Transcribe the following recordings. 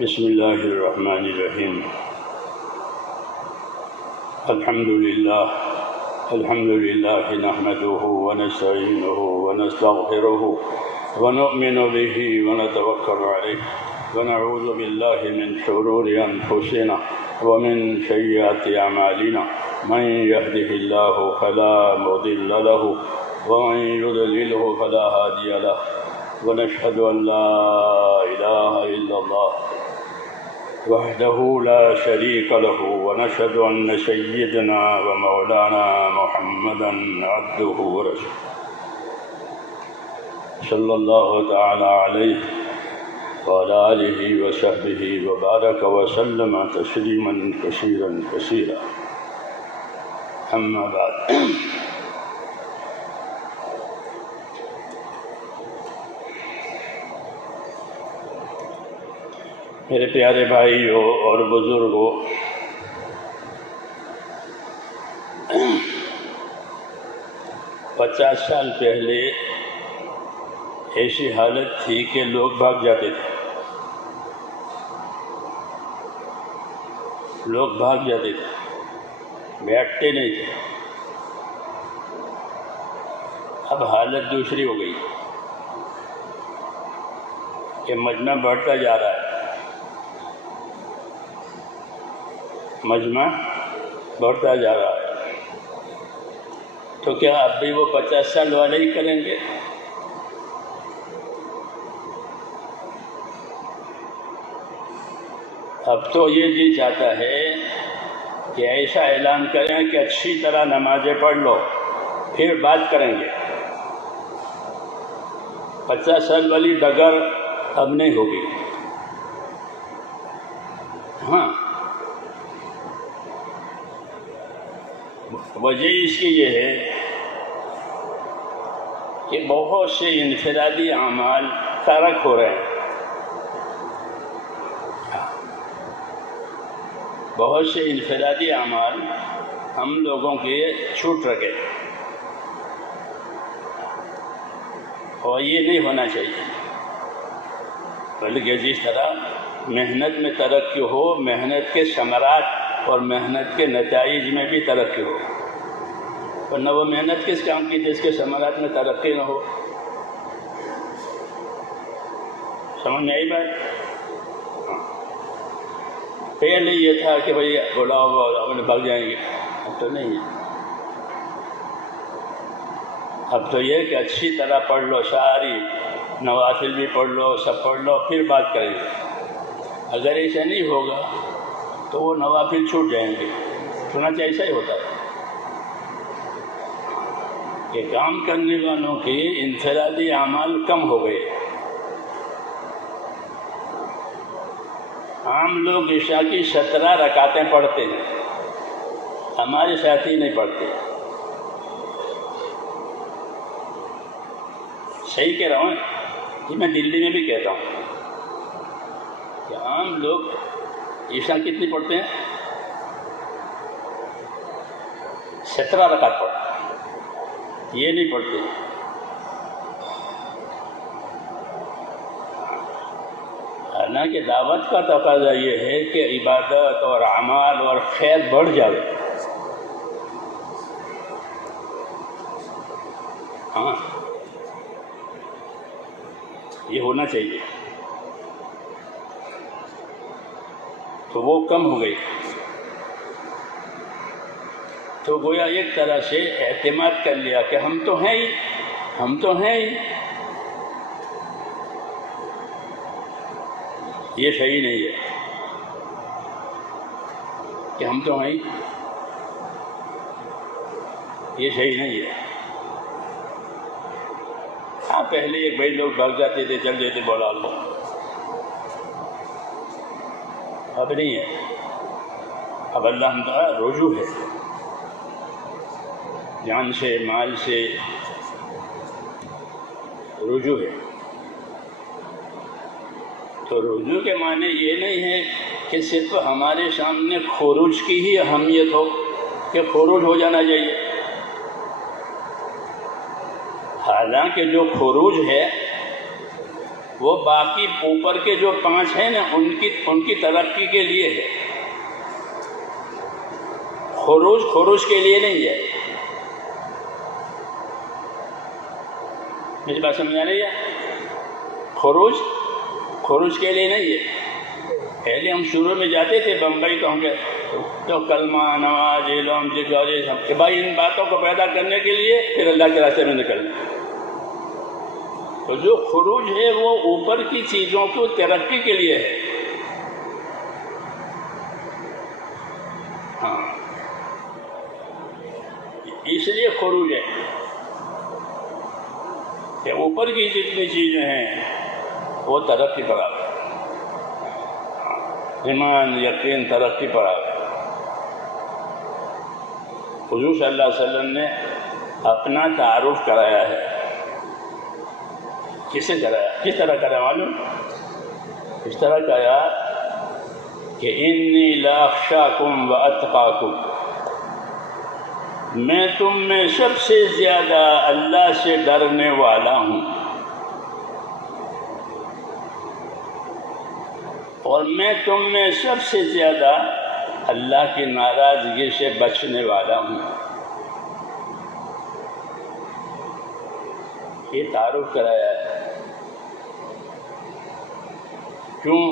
بسم اللہ الرحمن الرحیم الحمد للہ نحمده ونستعینه ونستغفره ونؤمن به ونتوکل علیہ ونعوذ باللہ من شرور انفسنا ومن سیئات اعمالنا من يهده الله فلا مضل له ومن يضلله فلا هادي له ونشهد ان لا اله الا الله وحده لا شريك له ونشهد أن سيدنا ومولانا محمدا عبده ورسوله صلى الله تعالى عليه وعلى آله وصحبه وبارك وسلم تسليما كثيرا كثيرا أما بعد میرے پیارے بھائیوں اور بزرگوں، 50 سال پہلے ایسی حالت تھی کہ لوگ بھاگ جاتے تھے، بیٹھتے نہیں تھے۔ اب حالت دوسری ہو گئی کہ مجمع بڑھتا جا رہا ہے، تو کیا اب بھی وہ 50 سال والے ہی کریں گے؟ اب تو یہ جی چاہتا ہے کہ ایسا اعلان کریں کہ اچھی طرح نمازیں پڑھ لو، پھر بات کریں گے۔ 50 سال والی ڈگر اب نہیں ہوگی۔ ہاں، وجہ اس کی یہ ہے کہ بہت سے انفرادی اعمال ترک ہو رہے ہیں، بہت سے انفرادی اعمال ہم لوگوں کے چھوٹ رکھے، اور یہ نہیں ہونا چاہیے، بلکہ جس طرح محنت میں ترقی ہو، محنت کے ثمرات اور محنت کے نتائج میں بھی ترقی ہو، ورنہ وہ محنت کس کام کی جس کے ثمرات میں ترقی نہ ہو۔ سمجھ میں آئی بات؟ پہلے یہ تھا کہ بھئی بلاؤ اپنے بھاگ جائیں گے، اب تو نہیں ہے۔ اب تو یہ کہ اچھی طرح پڑھ لو، ساری نوافل بھی پڑھ لو، سب پڑھ لو، پھر بات کریں گے۔ اگر ایسا نہیں ہوگا تو وہ نوافل چھوٹ جائیں گے۔ چنانچہ ایسا ہی ہوتا ہے کہ کام کرنے والوں کے انفرادی اعمال کم ہو گئے۔ عام لوگ عشاء کی 17 رکعتیں پڑھتے ہیں، ہمارے ساتھی نہیں پڑھتے۔ صحیح کہہ رہا ہوں، یہ میں دلی میں بھی کہتا ہوں کہ عام لوگ عشاء کتنی پڑھتے ہیں؟ 17 رکعت پڑھتے ہیں، یہ نہیں پڑھتے۔ حالانکہ دعوت کا تقاضا یہ ہے کہ عبادت اور اعمال اور خیر بڑھ جائے۔ ہاں، یہ ہونا چاہیے، تو وہ کم ہو گئی۔ تو گویا ایک طرح سے اعتماد کر لیا کہ ہم تو ہیں ہی۔ یہ صحیح نہیں ہے کہ ہم تو ہیں ہی، یہ صحیح نہیں ہے۔ ہاں، پہلے ایک بھائی لوگ بھاگ جاتے تھے، چل دیتے، بولا لو، اب نہیں ہے۔ اب اللہ تعالیٰ رجوع ہے، جان سے مال سے رجوع ہے۔ تو رجوع کے معنی یہ نہیں ہے کہ صرف ہمارے سامنے خروج کی ہی اہمیت ہو کہ خروج ہو جانا چاہیے۔ حالانکہ جو خروج ہے وہ باقی اوپر کے جو 5 ہیں نا ان کی ترقی کے لیے ہے، خروج کے لیے نہیں ہے۔ میری بات سمجھ آ رہی ہے؟ خروج کے لیے نہیں ہے۔ پہلے ہم شروع میں جاتے تھے بمبئی تو ہم تو کلمہ، نماز، علم، ذکر، یہ سب کہ بھائی ان باتوں کو پیدا کرنے کے لیے پھر اللہ کے راستے میں نکلنا۔ تو جو خروج ہے وہ اوپر کی چیزوں کو ترقی کے لیے ہے۔ ہاں، اس لیے خروج ہے کہ اوپر کی جتنی چیزیں ہیں وہ ترقی پر آ گئی، ایمان، یقین، ترقی پر آ گئی۔ حضور صلی اللہ علیہ وسلم نے اپنا تعارف کرایا ہے۔ کسے کرایا؟ کس طرح کرایا معلوم؟ اس طرح کرایا کہ انی لاخشاکم واتقاکم، میں تم میں سب سے زیادہ اللہ سے ڈرنے والا ہوں، اور میں تم میں سب سے زیادہ اللہ کی ناراضگی سے بچنے والا ہوں۔ یہ تعارف کرایا ہے۔ کیوں؟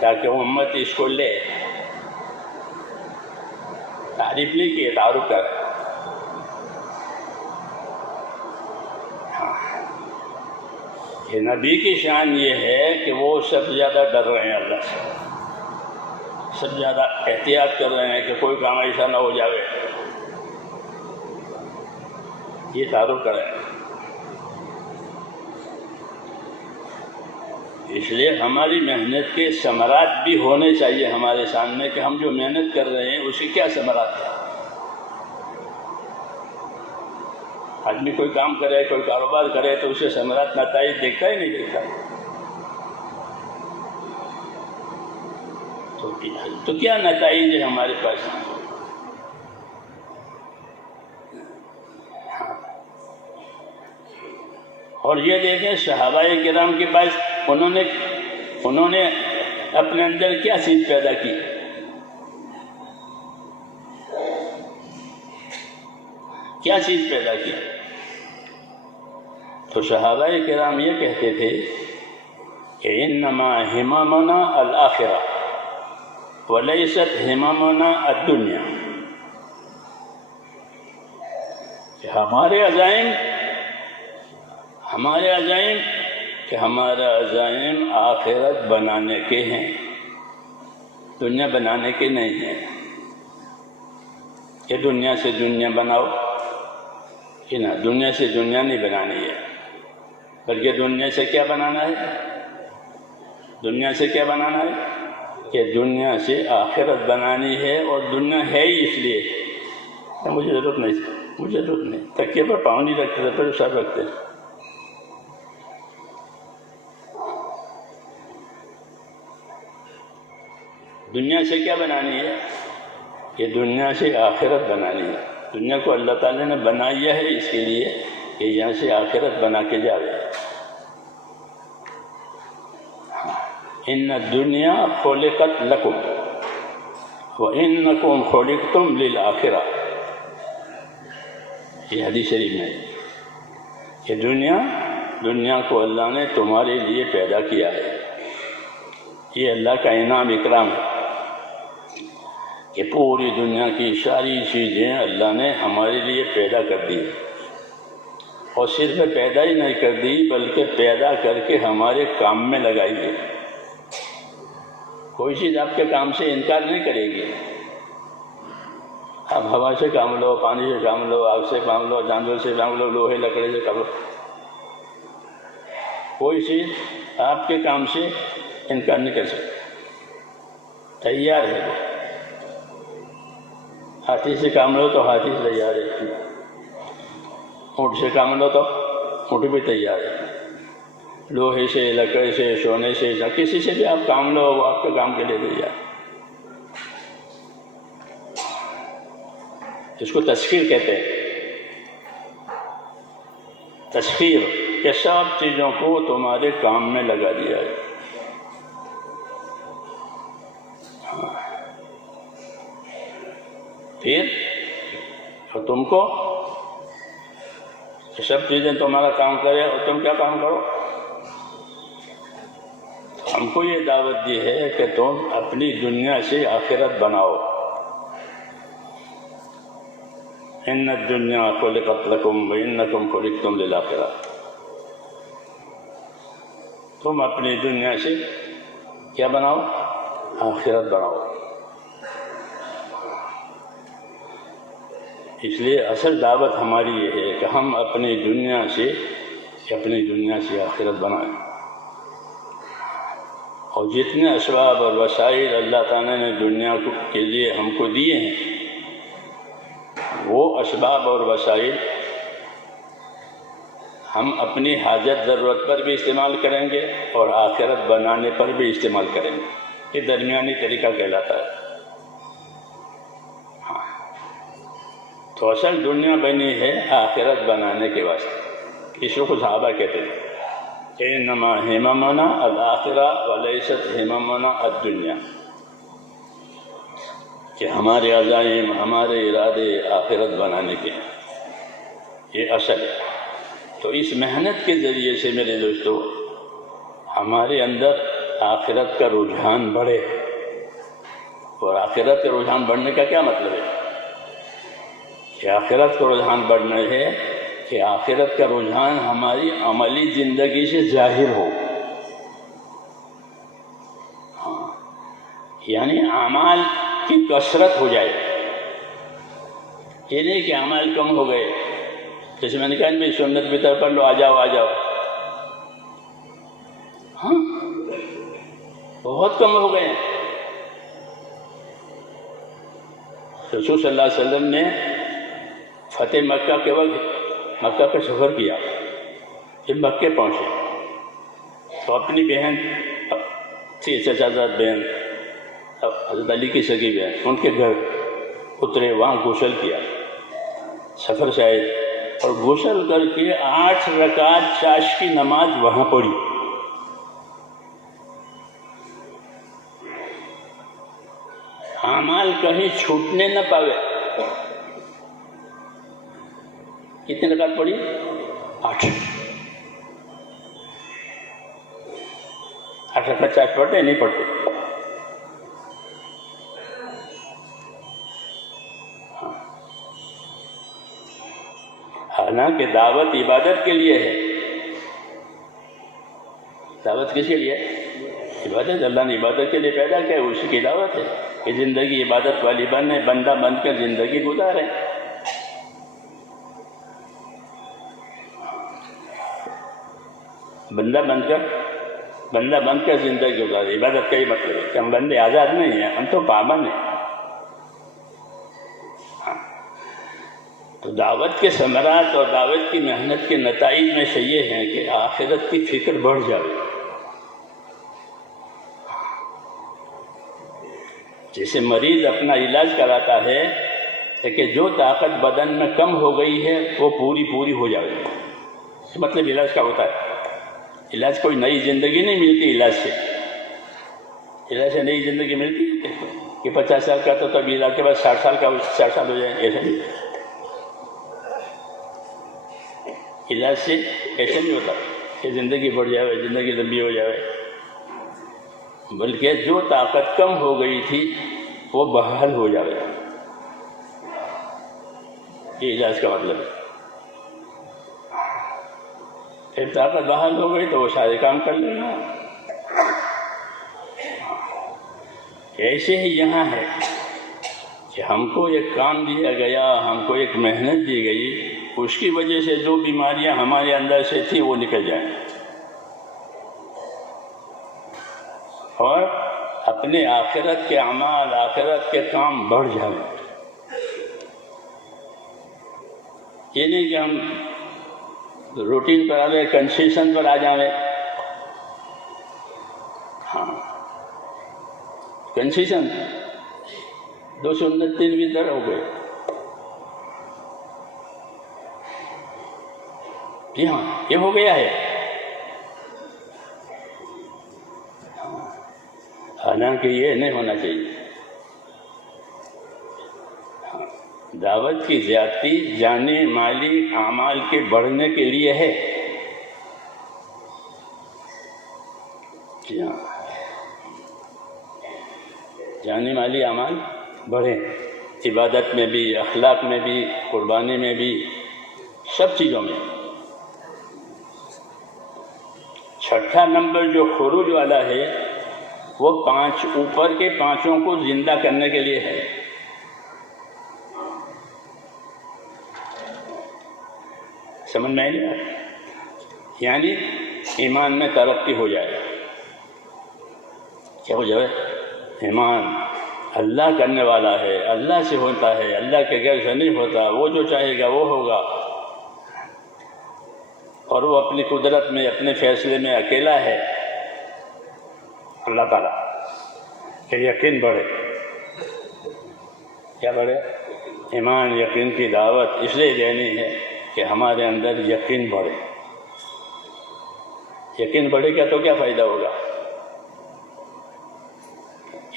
تاکہ امت اس کو لے، تعریف نہیں کی، تعارف کر۔ کہ نبی کی شان یہ ہے کہ وہ سب سے زیادہ ڈر رہے ہیں اللہ سے، سب سے زیادہ احتیاط کر رہے ہیں کہ کوئی کام ایسا نہ ہو جائے۔ یہ تعارف کریں۔ اس لیے ہماری محنت کے ثمرات بھی ہونے چاہیے ہمارے سامنے کہ ہم جو محنت کر رہے ہیں اس کے کیا ثمرات ہیں۔ آدمی کوئی کام کرے، کوئی کاروبار کرے تو اسے ثمرات، نتائج دیکھتا ہی نہیں دیکھتا۔ تو کیا نتائج ہے ہمارے پاس؟ اور یہ دیکھیں صحابہ کرام کے پاس انہوں نے اپنے اندر کیا چیز پیدا کی؟ کیا چیز پیدا کی؟ تو صحابہ کرام یہ کہتے تھے کہ انما ہممنا الآخرہ ولیست ہممنا الدنیا، کہ ہمارے عزائم کہ ہمارا عزائم آخرت بنانے کے ہیں، دنیا بنانے کے نہیں ہیں کہ دنیا سے دنیا بناؤ، کہ نہ، دنیا سے دنیا نہیں بنانی ہے، بلکہ دنیا سے کیا بنانا ہے؟ دنیا سے کیا بنانا ہے؟ کہ دنیا سے آخرت بنانی ہے، اور دنیا ہے ہی اس لیے مجھے ضرورت نہیں، تکیے پر پاؤں نہیں رکھتے، پر سر رکھتے۔ دنیا سے کیا بنانی ہے؟ کہ دنیا سے آخرت بنانی ہے۔ دنیا کو اللہ تعالیٰ نے بنایا ہے اس کے لیے کہ یہاں سے آخرت بنا کے جاوے۔ ان الدنیا خلقت لکم وانکم خلقتم للآخرہ، یہ حدیث شریف میں کہ دنیا کو اللہ نے تمہارے لیے پیدا کیا ہے۔ یہ اللہ کا انعام اکرام ہے کہ پوری دنیا کی ساری چیزیں اللہ نے ہمارے لیے پیدا کر دی، اور صرف پیدا ہی نہیں کر دی بلکہ پیدا کر کے ہمارے کام میں لگائی ہے۔ کوئی چیز آپ کے کام سے انکار نہیں کرے گی۔ آپ ہوا سے کام لو، پانی سے کام لو، آگ سے کام لو، جانور سے کام لو، لوہے لکڑے سے کام لو، کوئی چیز آپ کے کام سے انکار نہیں کر سکتے، تیار ہے وہ۔ ہاتھی سے کام لو تو ہاتھی سے تیار ہے، اونٹ سے کام لو تو اونٹ بھی تیار ہے، لوہے سے، لکڑی سے، سونے سے، کسی سے بھی آپ کام لو وہ آپ کے کام کے لیے تیار ہے۔ اس کو تسخیر کہتے ہیں، تسخیر۔ کہ سب چیزوں کو تمہارے کام میں لگا دیا ہے. پھر اور تم کو سب چیزیں تمہارا کام کرے اور تم کیا کام کرو. ہم کو یہ دعوت دی ہے کہ تم اپنی دنیا سے آخرت بناؤ. ان الدنیا خلقت لکم وانکم خلقتم للآخرہ. تم اپنی دنیا سے کیا بناؤ؟ آخرت بناؤ. اس لیے اصل دعوت ہماری یہ ہے کہ ہم اپنی دنیا سے آخرت بنائیں. اور جتنے اسباب اور وسائل اللہ تعالیٰ نے دنیا کے لیے ہم کو دیے ہیں، وہ اسباب اور وسائل ہم اپنی حاجت ضرورت پر بھی استعمال کریں گے اور آخرت بنانے پر بھی استعمال کریں گے. یہ درمیانی طریقہ کہلاتا ہے. تو اصل دنیا بنی ہے آخرت بنانے کے واسطے. اس کو صحابہ کہتے ہیں انما ہممنا الآخرہ ولیست ہممنا الدنیا، کہ ہمارے عزائم، ہمارے ارادے آخرت بنانے کے ہیں. یہ اصل ہے. تو اس محنت کے ذریعے سے میرے دوستو ہمارے اندر آخرت کا رجحان بڑھے. اور آخرت کا رجحان بڑھنے کا کیا مطلب ہے؟ کہ آخرت کا رجحان بڑھنا ہے کہ آخرت کا رجحان ہماری عملی زندگی سے ظاہر ہو. یعنی اعمال کی کثرت ہو جائے. یہ نہیں کہ اعمال کم ہو گئے. جیسے میں نے کہا بھی سنت بھی طور پر لو، آ جاؤ. ہاں بہت کم ہو گئے. رسول صلی اللہ علیہ وسلم نے فتح مکہ کے وقت مکہ کا سفر کیا. جب مکے پہنچے تو اپنی بہن تھی، چچا زاد بہن حضرت علی کی سگی بہن، ان کے گھر اترے، وہاں غسل کیا، سفر سے آئے اور غسل کر کے 8 رکعت چاشت کی نماز وہاں پڑھی. اعمال کہیں چھوٹنے نہ پاوے. کتنے رکعت پڑھی؟ 8 رکعت چاشت پڑھتے نہیں پڑھتے؟ حالانکہ دعوت عبادت کے لیے ہے. دعوت کس کے لیے؟ عبادت. اللہ نے عبادت کے لیے پیدا کیا ہے، اسی کی دعوت ہے کہ زندگی عبادت والی بنے، بندہ بن کر زندگی گزارے. بندہ بن کر زندگی گزارے. عبادت کا ہی مطلب ہے کہ ہم بندے آزاد نہیں ہیں، ہم تو پابند ہیں. تو دعوت کے ثمرات اور دعوت کی محنت کے نتائج میں سے یہ ہیں کہ آخرت کی فکر بڑھ جائے. جیسے مریض اپنا علاج کراتا ہے کہ جو طاقت بدن میں کم ہو گئی ہے وہ پوری ہو جائے. مطلب علاج کا ہوتا ہے. علاج کوئی نئی زندگی نہیں ملتی. علاج سے نئی زندگی ملتی ہے کہ 50 سال کا تو تب علاج کے بعد 60 سال کا 60 سال ہو جائے. ایسا نہیں. علاج سے ایسا نہیں ہوتا کہ زندگی بڑھ جائے، زندگی لمبی ہو جائے، بلکہ جو طاقت کم ہو گئی تھی وہ بحال ہو جائے. یہ علاج کا مطلب ہے. پھر طاقت بحال ہو گئی تو وہ سارے کام کر لیں گے. ایسے ہی یہاں ہے کہ ہم کو ایک کام دیا گیا، ہم کو ایک محنت دی گئی، اس کی وجہ سے جو بیماریاں ہمارے اندر سے تھیں وہ نکل جائیں اور اپنے آخرت کے اعمال، آخرت کے کام بڑھ جائیں. یہ نہیں کہ ہم روٹین پر آ گئے، کنسیشن پر آ جائیں. ہاں کنسیشن 229 بھی در ہو گئے. جی ہاں یہ ہو گیا ہے، حالانکہ یہ نہیں ہونا چاہیے۔ دعوت کی زیادتی جانی مالی اعمال کے بڑھنے کے لیے ہے۔ جی ہاں، جانی مالی اعمال بڑھیں، عبادت میں بھی، اخلاق میں بھی، قربانی میں بھی، سب چیزوں میں۔ چھٹا نمبر جو خروج والا ہے وہ اوپر کے پانچوں کو زندہ کرنے کے لیے ہے۔ سمجھ میں نہیں آیا؟ یعنی ایمان میں ترقی ہو جائے۔ کیا ہو جائے؟ ایمان اللہ کرنے والا ہے، اللہ سے ہوتا ہے، اللہ کے غیر سے نہیں ہوتا، وہ جو چاہے گا وہ ہوگا، اور وہ اپنی قدرت میں اپنے فیصلے میں اکیلا ہے اللہ تعالیٰ۔ کہ یقین بڑھے، کیا بڑھے؟ ایمان یقین کی دعوت اس لیے دینی ہے کہ ہمارے اندر یقین بڑھے۔ یقین بڑھے گا تو کیا فائدہ ہوگا؟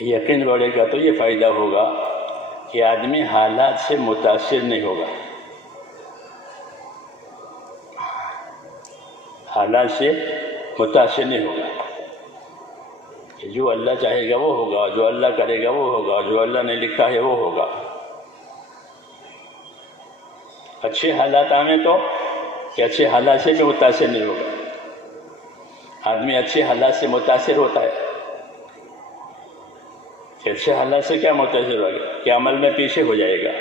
یقین بڑھے گا تو یہ فائدہ ہوگا کہ آدمی حالات سے متاثر نہیں ہوگا، حالات سے متاثر نہیں ہوگا، کہ جو اللہ چاہے گا وہ ہوگا، جو اللہ کرے گا وہ ہوگا، جو اللہ نے لکھا ہے وہ ہوگا۔ اچھے حالات آئیں تو کہ اچھے حالات سے بھی متاثر نہیں ہوگا۔ آدمی اچھے حالات سے متاثر ہوتا ہے کہ اچھے حالات سے کیا متاثر ہوگا کہ عمل میں پیچھے ہو جائے گا۔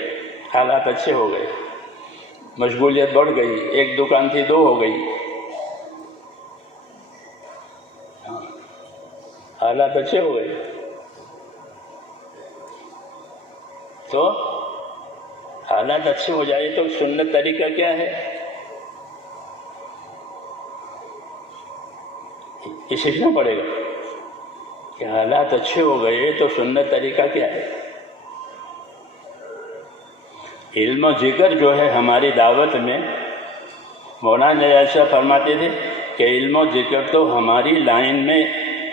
حالات اچھے ہو گئے، مشغولیت بڑھ گئی، ایک دکان تھی 2 ہو گئی، حالات اچھے ہو گئے تو حالات اچھے ہو جائے تو سنت طریقہ کیا ہے؟ یہ سیکھنا پڑے گا کہ حالات اچھے ہو گئے تو سنت طریقہ کیا ہے۔ علم و ذکر جو ہے ہماری دعوت میں، مولانا ایسا فرماتے تھے کہ علم و ذکر تو ہماری لائن میں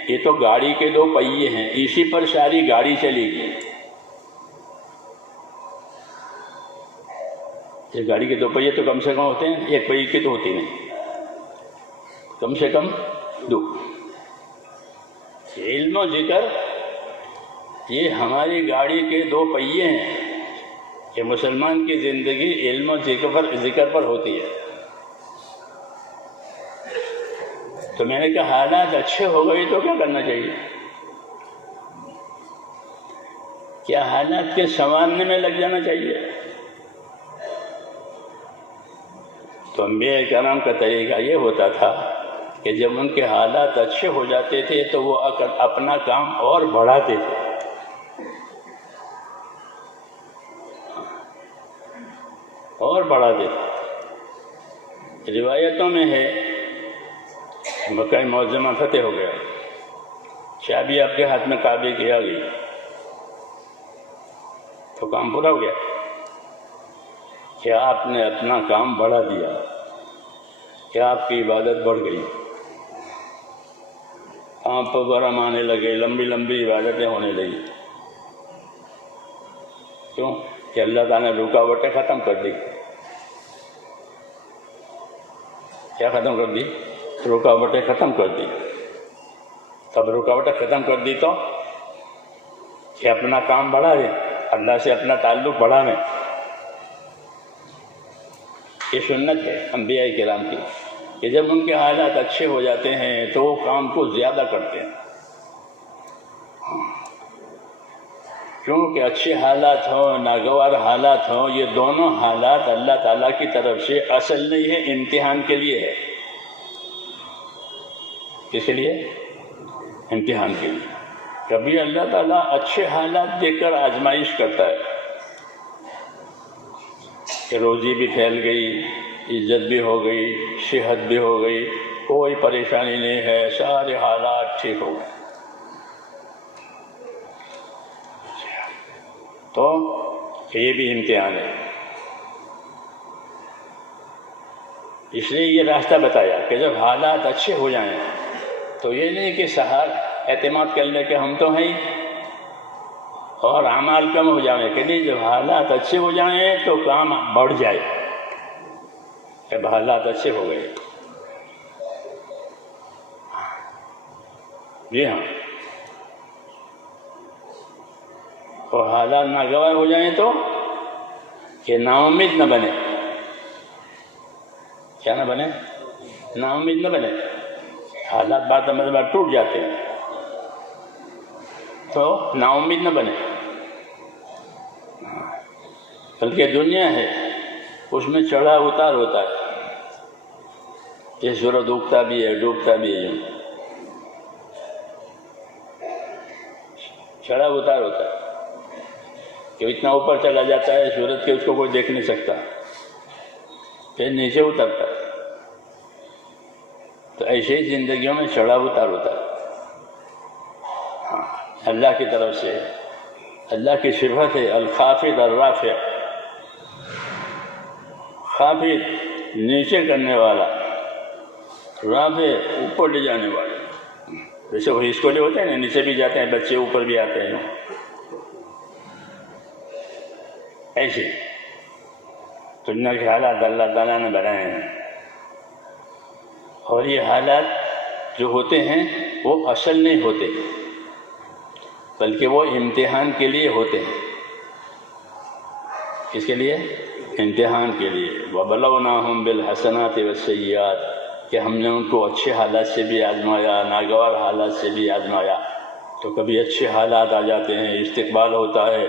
یہ تو گاڑی کے 2 پہیے ہیں، اسی پر ساری گاڑی چلے گی۔ یہ گاڑی کے 2 پہیے تو کم سے کم ہوتے ہیں، 1 پہیے کی تو ہوتی نہیں، کم سے کم 2۔ علم و ذکر یہ ہماری گاڑی کے 2 پہیے ہیں کہ مسلمان کی زندگی علم و ذکر پر ہوتی ہے۔ تو میں نے کہا حالات اچھے ہو گئے تو کیا کرنا چاہیے؟ کیا حالات کے سنوارنے میں لگ جانا چاہیے؟ تو انبیاء کرام کا طریقہ یہ ہوتا تھا کہ جب ان کے حالات اچھے ہو جاتے تھے تو وہ اپنا کام اور بڑھاتے تھے، اور بڑھاتے تھے۔ روایتوں میں ہے مکہ معظمہ فتح ہو گیا، چابی آپ کے ہاتھ میں کعبے کی آ گئی تو کام پورا ہو گیا کہ آپ نے اپنا کام بڑھا دیا، کہ آپ کی عبادت بڑھ گئی، آپ پر برہم آنے لگے، لمبی لمبی عبادتیں ہونے لگی۔ کیوں؟ کہ اللہ تعالیٰ نے رکاوٹیں ختم کر دی۔ کیا ختم کر دی؟ رکاوٹیں ختم کر دی۔ تب رکاوٹیں ختم کر دی تو کہ اپنا کام بڑھا دیں، اللہ سے اپنا تعلق بڑھا لیں۔ یہ سنت ہے انبیاء کرام کی کہ جب ان کے حالات اچھے ہو جاتے ہیں تو وہ کام کو زیادہ کرتے ہیں، کیونکہ اچھے حالات ہوں ناگوار حالات ہوں، یہ دونوں حالات اللہ تعالیٰ کی طرف سے اصل نہیں ہے، امتحان کے لیے ہے۔ کس لیے؟ امتحان کے لیے۔ کبھی اللہ تعالیٰ اچھے حالات دیکھ کر آزمائش کرتا ہے کہ روزی بھی پھیل گئی، عزت بھی ہو گئی، صحت بھی ہو گئی، کوئی پریشانی نہیں ہے، سارے حالات ٹھیک ہو گئے، تو یہ بھی امتحان ہے۔ اس لیے یہ راستہ بتایا کہ جب حالات اچھے ہو جائیں تو یہ نہیں کہ سہار اعتماد کر لے کہ ہم تو ہیں اور اعمال کم ہو جائیں، کہ نہیں، جب حالات اچھے ہو جائیں تو کام بڑھ جائے. جب حالات اچھے ہو گئے، جی ہاں، اور حالات ناگوار ہو جائیں تو کہ نا امید نہ بنے. کیا نہ بنے؟ نا امید نہ بنے. حالات بعد میں ٹوٹ جاتے ہیں تو نا امید نہ بنے. بلکہ دنیا ہے اس میں چڑھا اتار ہوتا ہے. یہ سورج اگتا بھی ہے ڈوبتا بھی ہے، چڑھا اتار ہوتا ہے. کہ اتنا اوپر چلا جاتا ہے سورج کہ اس کو کوئی دیکھ نہیں سکتا، پھر نیچے اترتا ہے. تو ایسے ہی زندگیوں میں چڑھا اتار ہوتا ہے. ہاں، اللہ کی طرف سے اللہ کی صفت ہے الخافض الرافع. خافض نیچے کرنے والا، رافع اوپر لے جانے والا. جیسے وہ اسکولے ہوتے ہیں نا، نیچے بھی جاتے ہیں بچے، اوپر بھی آتے ہیں. ایسے دنیا کے حالات اللہ تعالیٰ نے بنائے ہیں، اور یہ حالات جو ہوتے ہیں وہ اصل نہیں ہوتے، بلکہ وہ امتحان کے لیے ہوتے ہیں. کس کے لیے؟ امتحان کے لیے. وَبَلَوْنَاهُمْ بِالْحَسَنَاتِ وَالسَّيِّئَاتِ، کہ ہم نے ان کو اچھے حالات سے بھی آزمایا، ناگوار حالات سے بھی آزمایا. تو کبھی اچھے حالات آ جاتے ہیں، استقبال ہوتا ہے.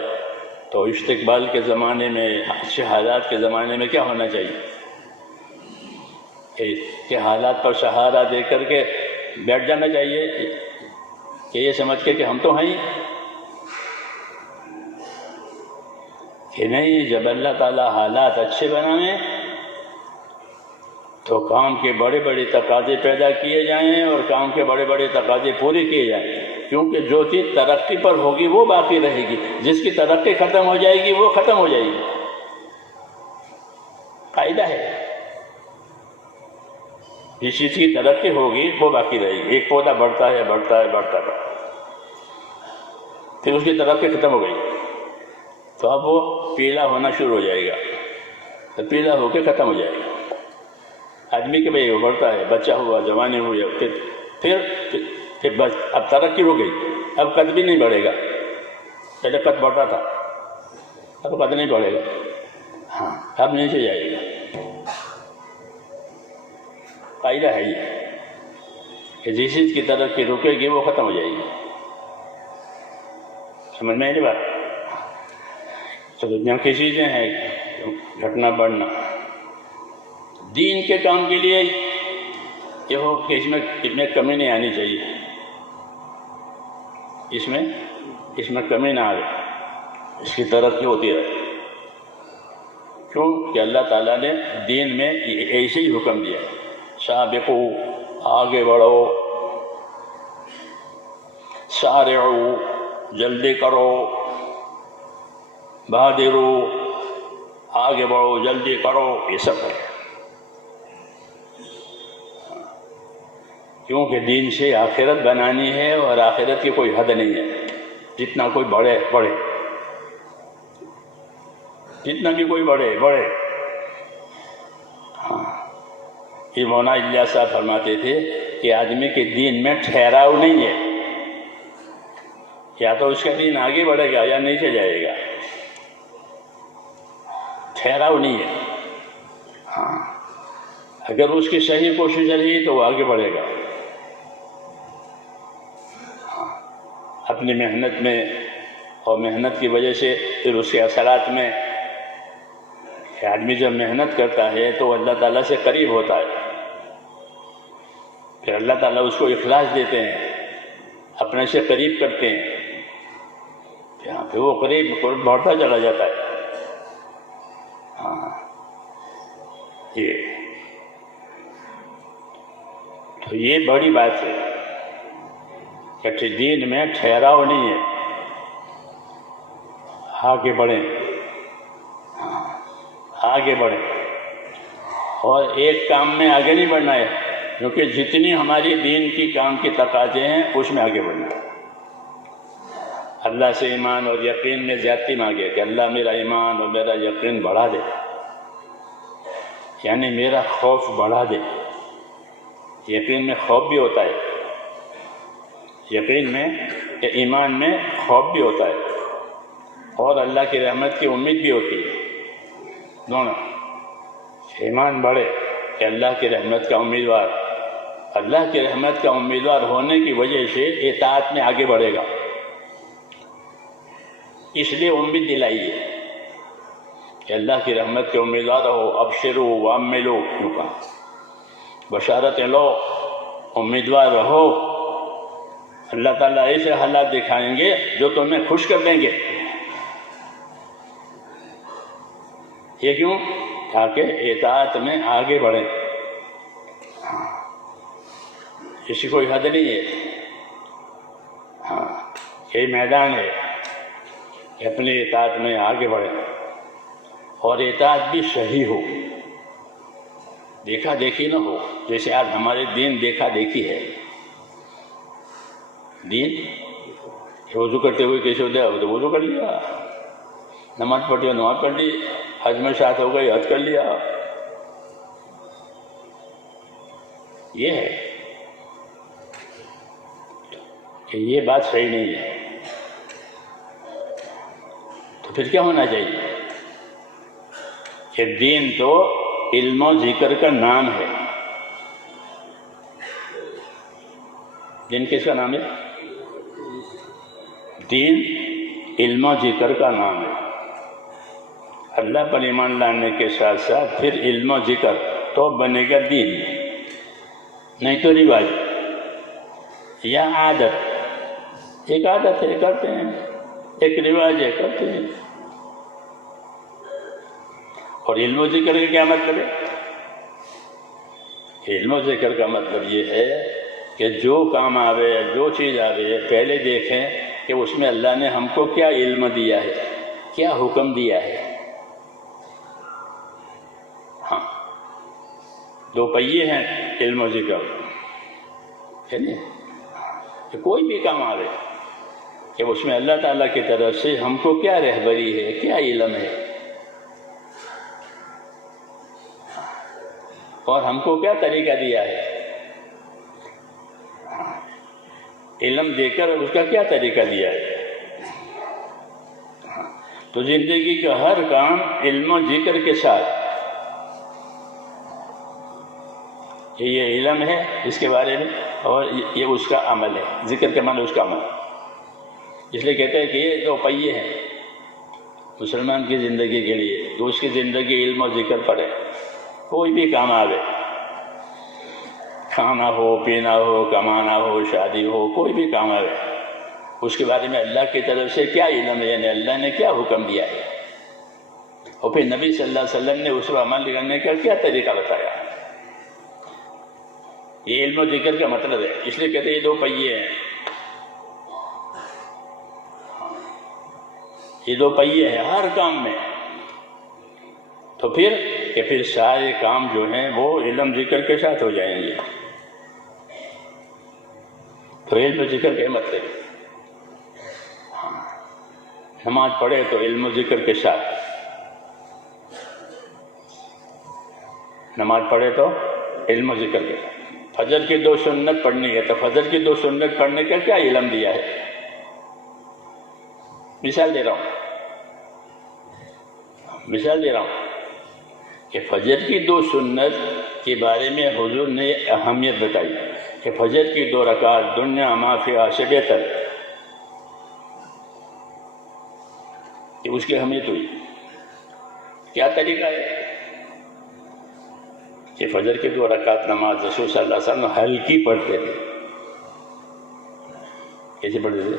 تو استقبال کے زمانے میں، اچھے حالات کے زمانے میں کیا ہونا چاہیے؟ کہ حالات پر سہارا دے کر کے بیٹھ جانا چاہیے، کہ یہ سمجھ کے کہ ہم تو ہیں. کہ نہیں، جب اللہ تعالیٰ حالات اچھے بنائیں تو کام کے بڑے بڑے تقاضے پیدا کیے جائیں اور کام کے بڑے بڑے تقاضے پورے کیے جائیں. کیونکہ جو چیز ترقی پر ہوگی وہ باقی رہے گی، جس کی ترقی ختم ہو جائے گی وہ ختم ہو جائے گی. قاعدہ ہے، جس چیز کی ترقی ہوگی وہ باقی رہے گی. ایک پودا بڑھتا ہے بڑھتا ہے بڑھتا ہے، پھر اس کی ترقی ختم ہو گئی تو اب وہ پیلا ہونا شروع ہو جائے گا، تو پیلا ہو کے ختم ہو جائے گا. آدمی کے بھائی وہ بڑھتا ہے، بچہ ہوا، جوانی ہوئی، پھر بس اب ترقی ہو گئی، اب قد بھی نہیں بڑھے گا. پہلے قد بڑھتا تھا، اب قد نہیں بڑھے گا. ہاں، اب نیچے جائے گا. قاعدہ ہے یہ کہ جس چیز کی ترقی رکے گی وہ ختم ہو جائے گی. سمجھ میں نہیں بات؟ تو دنیا کی چیزیں ہیں، گھٹنا بڑھنا. دین کے کام کے لیے یہ ہو کہ اس میں کمی نہیں آنی چاہیے، اس میں کمی نہ آئے، اس کی ترقی ہوتی رہے. کیوں کہ اللہ تعالیٰ نے دین میں ایسے ہی حکم دیا، سابقو، آگے بڑھو، سارعو، جلدی کرو، بادرو، آگے بڑھو، جلدی کرو، یہ سب ہے. کیونکہ دین سے آخرت بنانی ہے، اور آخرت کی کوئی حد نہیں ہے. جتنا کوئی بڑھے بڑھے، جتنا بھی کوئی بڑھے بڑھے. ہاں، یہ مولانا الیاس صاحب فرماتے تھے کہ آدمی کے دین میں ٹھہراؤ نہیں ہے، یا تو اس کا دین آگے بڑھے گا یا نیچے جائے گا. ٹھہراؤ نہیں ہے. ہاں، اگر اس کی صحیح کوشش رہی تو وہ آگے بڑھے گا. اپنی محنت میں، اور محنت کی وجہ سے پھر اس کے اثرات میں. کہ آدمی جب محنت کرتا ہے تو اللہ تعالیٰ سے قریب ہوتا ہے، پھر اللہ تعالیٰ اس کو اخلاص دیتے ہیں، اپنے سے قریب کرتے ہیں، پھر وہ قریب بڑھتا چلا جاتا ہے. ہاں، تو یہ بڑی بات ہے کہ دین میں ٹھہراؤ نہیں ہے، آگے بڑھیں. آگے بڑھیں. اور ایک کام میں آگے نہیں بڑھنا ہے، کیونکہ جتنی ہماری دین کی کام کی تقاضے ہیں اس میں آگے بڑھنا ہے۔ اللہ سے ایمان اور یقین میں زیادتی مانگے کہ اللہ میرا ایمان اور میرا یقین بڑھا دے، یعنی میرا خوف بڑھا دے۔ یقین میں خوف بھی ہوتا ہے، یقین میں کہ ایمان میں خوف بھی ہوتا ہے، اور اللہ کی رحمت کی امید بھی ہوتی ہے، دونوں۔ ایمان بڑھے کہ اللہ کی رحمت کا امیدوار، اللہ کی رحمت کا امیدوار ہونے کی وجہ سے اطاعت میں آگے بڑھے گا، اس لیے امید دلائیے کہ اللہ کی رحمت کے امیدوار ہو، ابشروا واملوا، یوں کہا، بشارت لو، امیدوار رہو۔ اللہ تعالیٰ ایسے حالات دکھائیں گے جو تمہیں خوش کر دیں گے۔ یہ کیوں؟ تاکہ اطاعت میں آگے بڑھیں۔ اس کی کوئی حد نہیں ہے، یہ میدان ہے کہ اپنی اطاعت میں آگے بڑھیں، اور اطاعت بھی صحیح ہو، دیکھا دیکھی نہ ہو۔ جیسے آج ہمارے دین دیکھا دیکھی ہے۔ دین وضو کرتے ہوئے کیسے ہوتا ہے؟ تو وضو کر لیا، نماز پڑھتے ہوئے نماز پڑھ لی، حج میں شاد ہو گئی، حج کر لیا۔ یہ ہے کہ یہ بات صحیح نہیں ہے۔ تو پھر کیا ہونا چاہیے؟ کہ دین تو علم و ذکر کا نام ہے۔ دین کس کا نام ہے؟ دین علم و ذکر کا نام ہے۔ اللہ پر ایمان لانے کے ساتھ ساتھ پھر علم و ذکر تو بنے گا دین، نہیں تو رواج یا عادت۔ ایک عادت ہے کرتے ہیں، ایک رواج ہے کرتے ہیں۔ اور علم و ذکر کا کیا مطلب ہے؟ علم و ذکر کا مطلب یہ ہے کہ جو کام آوے، جو چیز آوے، پہلے دیکھیں کہ اس میں اللہ نے ہم کو کیا علم دیا ہے، کیا حکم دیا ہے۔ ہاں، دو پہیے ہیں علم و ذکر، ہے نا؟ کہ کوئی بھی کام آوے کہ اس میں اللہ تعالیٰ کی طرف سے ہم کو کیا رہبری ہے، کیا علم ہے، اور ہم کو کیا طریقہ دیا ہے، علم دے کر اس کا کیا طریقہ دیا ہے۔ تو زندگی کا ہر کام علم و ذکر کے ساتھ، یہ علم ہے اس کے بارے میں، اور یہ اس کا عمل ہے۔ ذکر کے معنی اس کا عمل، اس لیے کہتے ہیں کہ یہ دو پہیے ہیں مسلمان کی زندگی کے لیے۔ تو اس کی زندگی علم و ذکر پر ہے۔ کوئی بھی کام آوے، کھانا ہو، پینا ہو، کمانا ہو، شادی ہو، کوئی بھی کام آوے، اس کے بارے میں اللہ کی طرف سے کیا علم ہے، یعنی اللہ نے کیا حکم دیا ہے، اور پھر نبی صلی اللہ علیہ وسلم نے اس پر عمل کرنے کا کیا طریقہ بتایا۔ یہ علم و ذکر کا مطلب ہے۔ اس لیے کہتے ہیں یہ دو پہیے ہیں، یہ دو پہیے ہیں ہر کام میں۔ تو پھر سارے کام جو ہیں وہ علم ذکر کے ساتھ ہو جائیں گے۔ تو علم ذکر کا مطلب نماز پڑھے تو علم و ذکر کے ساتھ، نماز پڑھے تو علم و ذکر کے ساتھ۔ فجر کی 2 سنت پڑھنی ہے تو فجر کی 2 سنت پڑھنے کا کیا علم دیا ہے؟ مثال دے رہا ہوں کہ فجر کی 2 سنت کے بارے میں حضور نے اہمیت بتائی کہ فجر کی 2 رکعات دنیا ما فیہا سے بہتر، کہ اس کی اہمیت ہوئی۔ کیا طریقہ ہے کہ فجر کی 2 رکعت نماز رسول صلی اللہ علیہ وسلم ہلکی پڑھتے تھے۔ کیسے پڑھتے تھے؟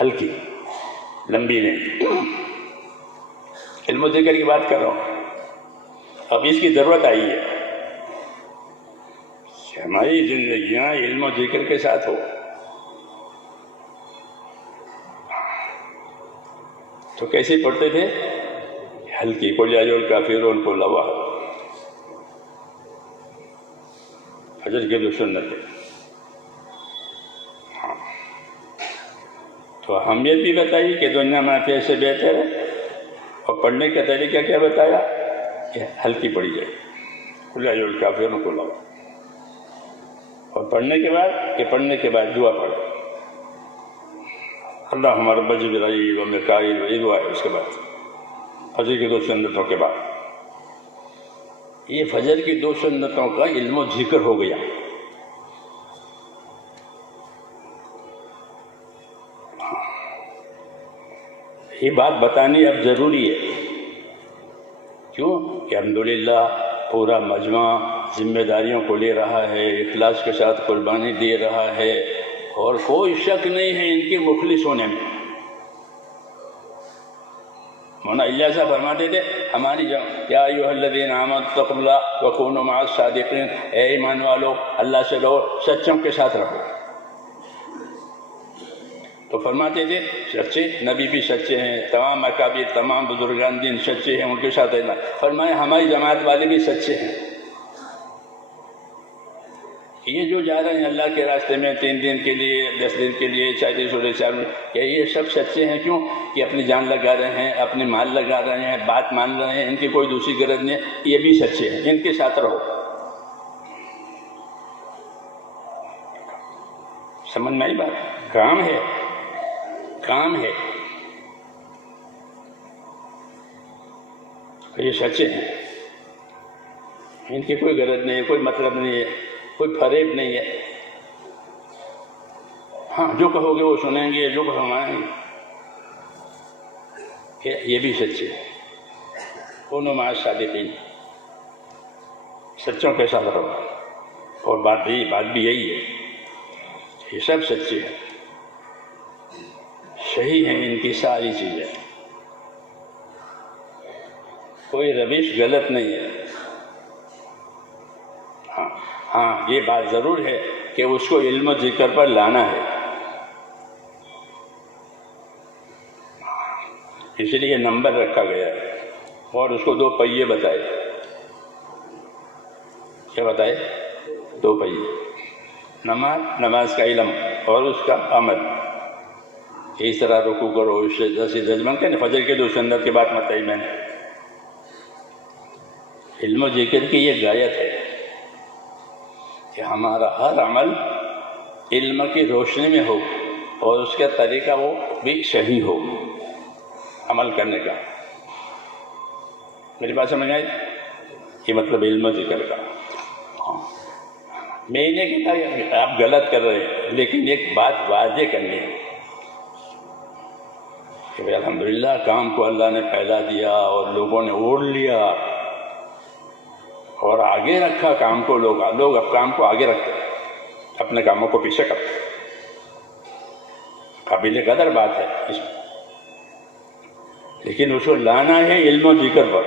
ہلکی، لمبی نہیں۔ علم و ذکر کی بات کر رہا ہوں۔ اب اس کی ضرورت آئی ہے کہ ہماری زندگیاں علم و ذکر کے ساتھ ہو۔ تو کیسے پڑھتے تھے؟ ہلکی، قل یا ایھا الکافرون، قل اللہ احد۔ فجر کی 2 سنتیں. تو ہم یہ بھی بتائیے کہ دنیا معافیہ سے بہتر ہے. اور پڑھنے کا طریقہ کیا بتایا کہ ہلکی پڑھی جائے قل اعوذ بالکافرون کو لاؤ. اور پڑھنے کے بعد دعا پڑھو اللہم رب جبرائیل و میکائیل، یہ دعا ہے. اس کے بعد فجر کی 2 سنتوں کے بعد یہ فجر کی 2 سنتوں کا علم و ذکر ہو گیا. یہ بات بتانی اب ضروری ہے. کیوں کہ الحمدللہ پورا مجمع ذمہ داریوں کو لے رہا ہے، اخلاص کے ساتھ قربانی دے رہا ہے، اور کوئی شک نہیں ہے ان کے مخلص ہونے میں. مولانا الیاس صاحب فرماتے تھے ہماری یا ایھا الذین آمنوا اتقوا اللہ وکونوا مع الصادقین، اے ایمان والو اللہ سے ڈرو، سچوں کے ساتھ رہو. تو فرماتے تھے سچے نبی بھی سچے ہیں، تمام اکابر تمام بزرگان دین سچے ہیں، ان کے ساتھ رہنا. فرمایا ہماری جماعت والے بھی سچے ہیں. یہ جو جا رہے ہیں اللہ کے راستے میں 3 دن کے لیے، 10 دن کے لیے، 40 سال میں، کہ یہ سب سچے ہیں. کیوں کہ اپنی جان لگا رہے ہیں، اپنے مال لگا رہے ہیں، بات مان رہے ہیں، ان کی کوئی دوسری غرض نہیں ہے. یہ بھی سچے ہیں، ان کے ساتھ رہو. سمجھ میں آئی بات؟ کام ہے. یہ سچے ہیں، ان کی کوئی غرض نہیں ہے، کوئی مطلب نہیں ہے، کوئی فریب نہیں ہے. ہاں جو کہو گے وہ سنیں گے، جو فرمائیں گے. کہ یہ بھی سچے ہیں. کونوا مع الصادقین، سچوں کے ساتھ رہو. اور بات بھی یہی ہے، یہ سب سچے ہیں، صحیح ہیں ان کی ساری چیزیں، کوئی روش غلط نہیں ہے. ہاں یہ بات ضرور ہے کہ اس کو علم و ذکر پر لانا ہے. اس لیے نمبر رکھا گیا ہے، اور اس کو 2 پہیے بتائے. کیا بتائے؟ 2 پہیے، نماز کا علم اور اس کا عمل. اس طرح رکوع کرو، اس سے ججمن کہ فجر کے 2 سنت کی بات بتائی میں نے. علم و ذکر کی یہ غایت ہے کہ ہمارا ہر عمل علم کی روشنی میں ہو، اور اس کا طریقہ وہ بھی صحیح ہو عمل کرنے کا. میری بات سمجھ آئی؟ یہ مطلب علم و ذکر کا. میں نے کہا آپ غلط کر رہے ہیں، لیکن ایک بات واضح کرنی ہے کہ بھئی الحمدللہ کام کو اللہ نے پھیلا دیا اور لوگوں نے اوڑھ لیا اور آگے رکھا کام کو. لوگ اب کام کو آگے رکھتے ہیں، اپنے کاموں کو پیچھے کرتے ہیں. قابل قدر بات ہے اس میں، لیکن اس کو لانا ہے علم و ذکر پر،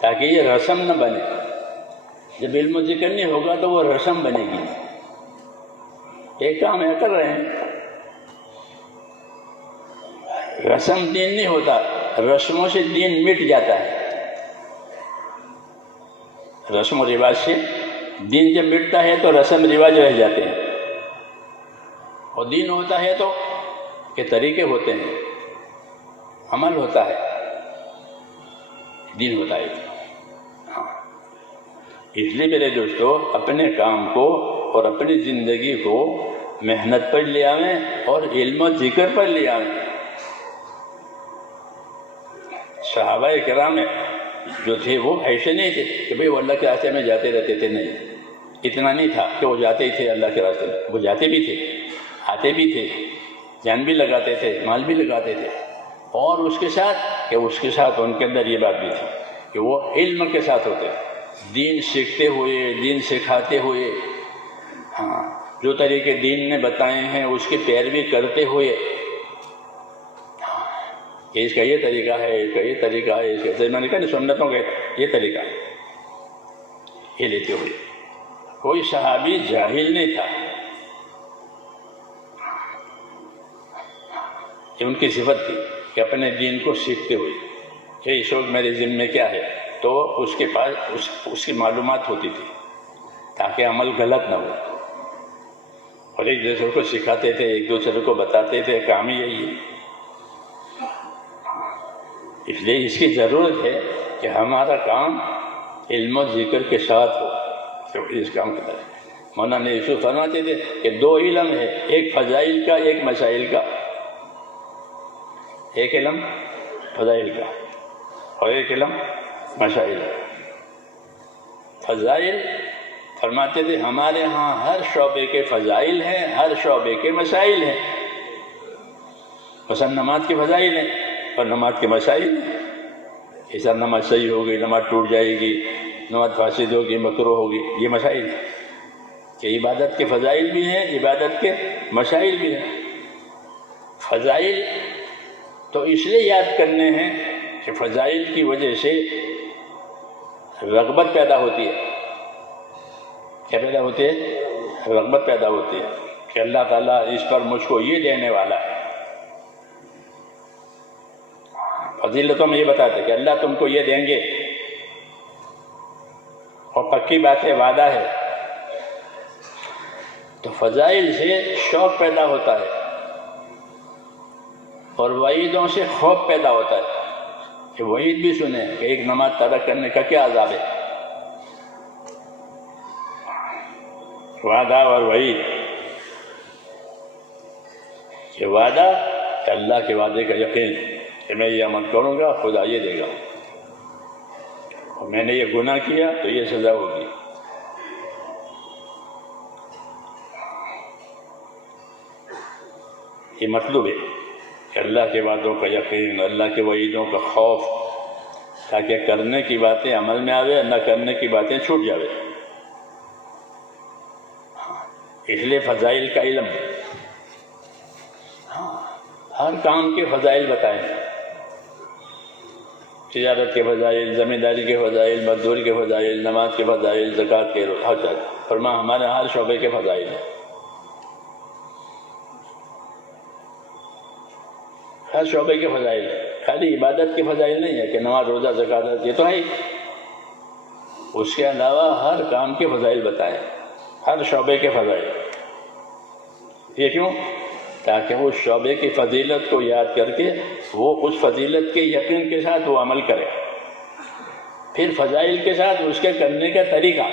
تاکہ یہ رسم نہ بنے. جب علم و ذکر نہیں ہوگا تو وہ رسم بنے گی. ایک کام ہے کر رہے ہیں، رسم دین نہیں ہوتا. رسموں سے دین مٹ جاتا ہے. رسم و رواج سے دین جب مٹتا ہے تو رسم رواج رہ جاتے ہیں، اور دین ہوتا ہے تو کہ طریقے ہوتے ہیں، عمل ہوتا ہے، دین ہوتا ہے. ہاں اس لیے میرے دوستو اپنے کام کو اور اپنی زندگی کو محنت پر لے آویں اور علم و ذکر پر لے آویں. صحابہ کرام جو تھے وہ ایسے نہیں تھے کہ بھئی وہ اللہ کے راستے میں جاتے رہتے تھے. نہیں، اتنا نہیں تھا کہ وہ جاتے ہی تھے اللہ کے راستے میں. وہ جاتے بھی تھے، آتے بھی تھے، جان بھی لگاتے تھے، مال بھی لگاتے تھے. اور اس کے ساتھ ان کے اندر یہ بات بھی تھی کہ وہ علم کے ساتھ ہوتے، دین سیکھتے ہوئے، دین سکھاتے ہوئے. ہاں جو طریقے دین نے بتائے ہیں اس کی پیروی کرتے ہوئے، کہ اس کا یہ طریقہ ہے، اس کا یہ طریقہ ہے، اس کا میں نے کہا سنتوں کا یہ طریقہ ہے، یہ لیتے ہوئے. کوئی صحابی جاہل نہیں تھا. یہ ان کی صفت تھی کہ اپنے دین کو سیکھتے ہوئے کہ اس وقت میرے ذمے کیا ہے، تو اس کے پاس اس کی معلومات ہوتی تھی تاکہ عمل غلط نہ ہو، اور ایک دوسرے کو سکھاتے تھے، ایک دوسرے کو بتاتے تھے، کام ہی یہی ہے۔ اس لیے اس کی ضرورت ہے کہ ہمارا کام علم و ذکر کے ساتھ ہو، تو اس کام کی طرح مولانا یوسف فرماتے تھے کہ دو علم ہے، ایک فضائل کا، ایک مسائل کا، ایک علم فضائل کا اور ایک علم مسائل۔ فضائل فرماتے تھے ہمارے ہاں ہر شعبے کے فضائل ہیں، ہر شعبے کے مسائل ہیں۔ مثلا نماز کے فضائل ہیں اور نماز کے مسائل ہیں۔ ایسا نماز صحیح ہوگی، نماز ٹوٹ جائے گی، نماز فاسد ہوگی، مکروہ ہوگی، یہ مسائل ہیں کہ عبادت کے فضائل بھی ہیں، عبادت کے مسائل بھی ہیں۔ فضائل تو اس لیے یاد کرنے ہیں کہ فضائل کی وجہ سے رغبت پیدا ہوتی ہے۔ کیا پیدا ہوتی ہے؟ رغبت پیدا ہوتی ہے کہ اللہ تعالیٰ اس پر مجھ کو یہ دینے والا ہے۔ فضیلتوں میں یہ بتاتے کہ اللہ تم کو یہ دیں گے، اور پکی بات ہے، وعدہ ہے۔ تو فضائل سے شوق پیدا ہوتا ہے اور وعیدوں سے خوف پیدا ہوتا ہے کہ وعید بھی سنیں کہ ایک نماز ترک کرنے کا کیا عذاب ہے۔ وعدہ اور وعید، یہ وعدہ کہ اللہ کے وعدے کا یقین کہ میں یہ عمل کروں گا، خدا یہ دے گا، اور میں نے یہ گناہ کیا تو یہ سزا ہوگی۔ یہ مطلب ہے کہ اللہ کے وعدوں کا یقین، اللہ کے وعیدوں کا خوف، تاکہ کرنے کی باتیں عمل میں آوے، نہ کرنے کی باتیں چھوٹ جاوے۔ اس لیے فضائل کا علم، ہر کام کے فضائل بتائیں، تجارت کے فضائل، زمینداری کے فضائل، مزدوری کے فضائل، نماز کے فضائل، زکوٰۃ کے، حج، فرما ہمارے ہر شعبے کے فضائل ہیں، ہر شعبے کے فضائل ہیں۔ خالی عبادت کے فضائل نہیں ہے کہ نماز، روزہ، زکوٰۃ، یہ تو ہے ہی، اس کے علاوہ ہر کام کے فضائل بتائیں، ہر شعبے کے فضائل۔ یہ کیوں؟ تاکہ اس شعبے کی فضیلت کو یاد کر کے وہ اس فضیلت کے یقین کے ساتھ وہ عمل کرے، پھر فضائل کے ساتھ اس کے کرنے کا طریقہ۔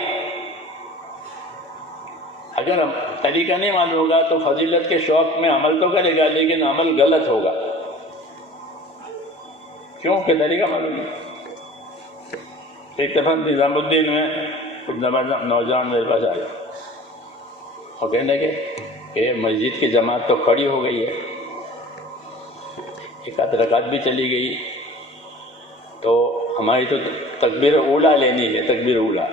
اگر طریقہ نہیں معلوم ہوگا تو فضیلت کے شوق میں عمل تو کرے گا لیکن عمل غلط ہوگا، کیوں کہ طریقہ معلوم نہیں۔ ایک دفعہ نظام الدین میں کچھ نوجوان میرے پاس آئے اور کہنے کے کہ مسجد کی جماعت تو کھڑی ہو گئی ہے، ایک آدھ رکعت بھی چلی گئی، تو ہماری تو تکبیر اولیٰ لینی ہے، تکبیر اولیٰ،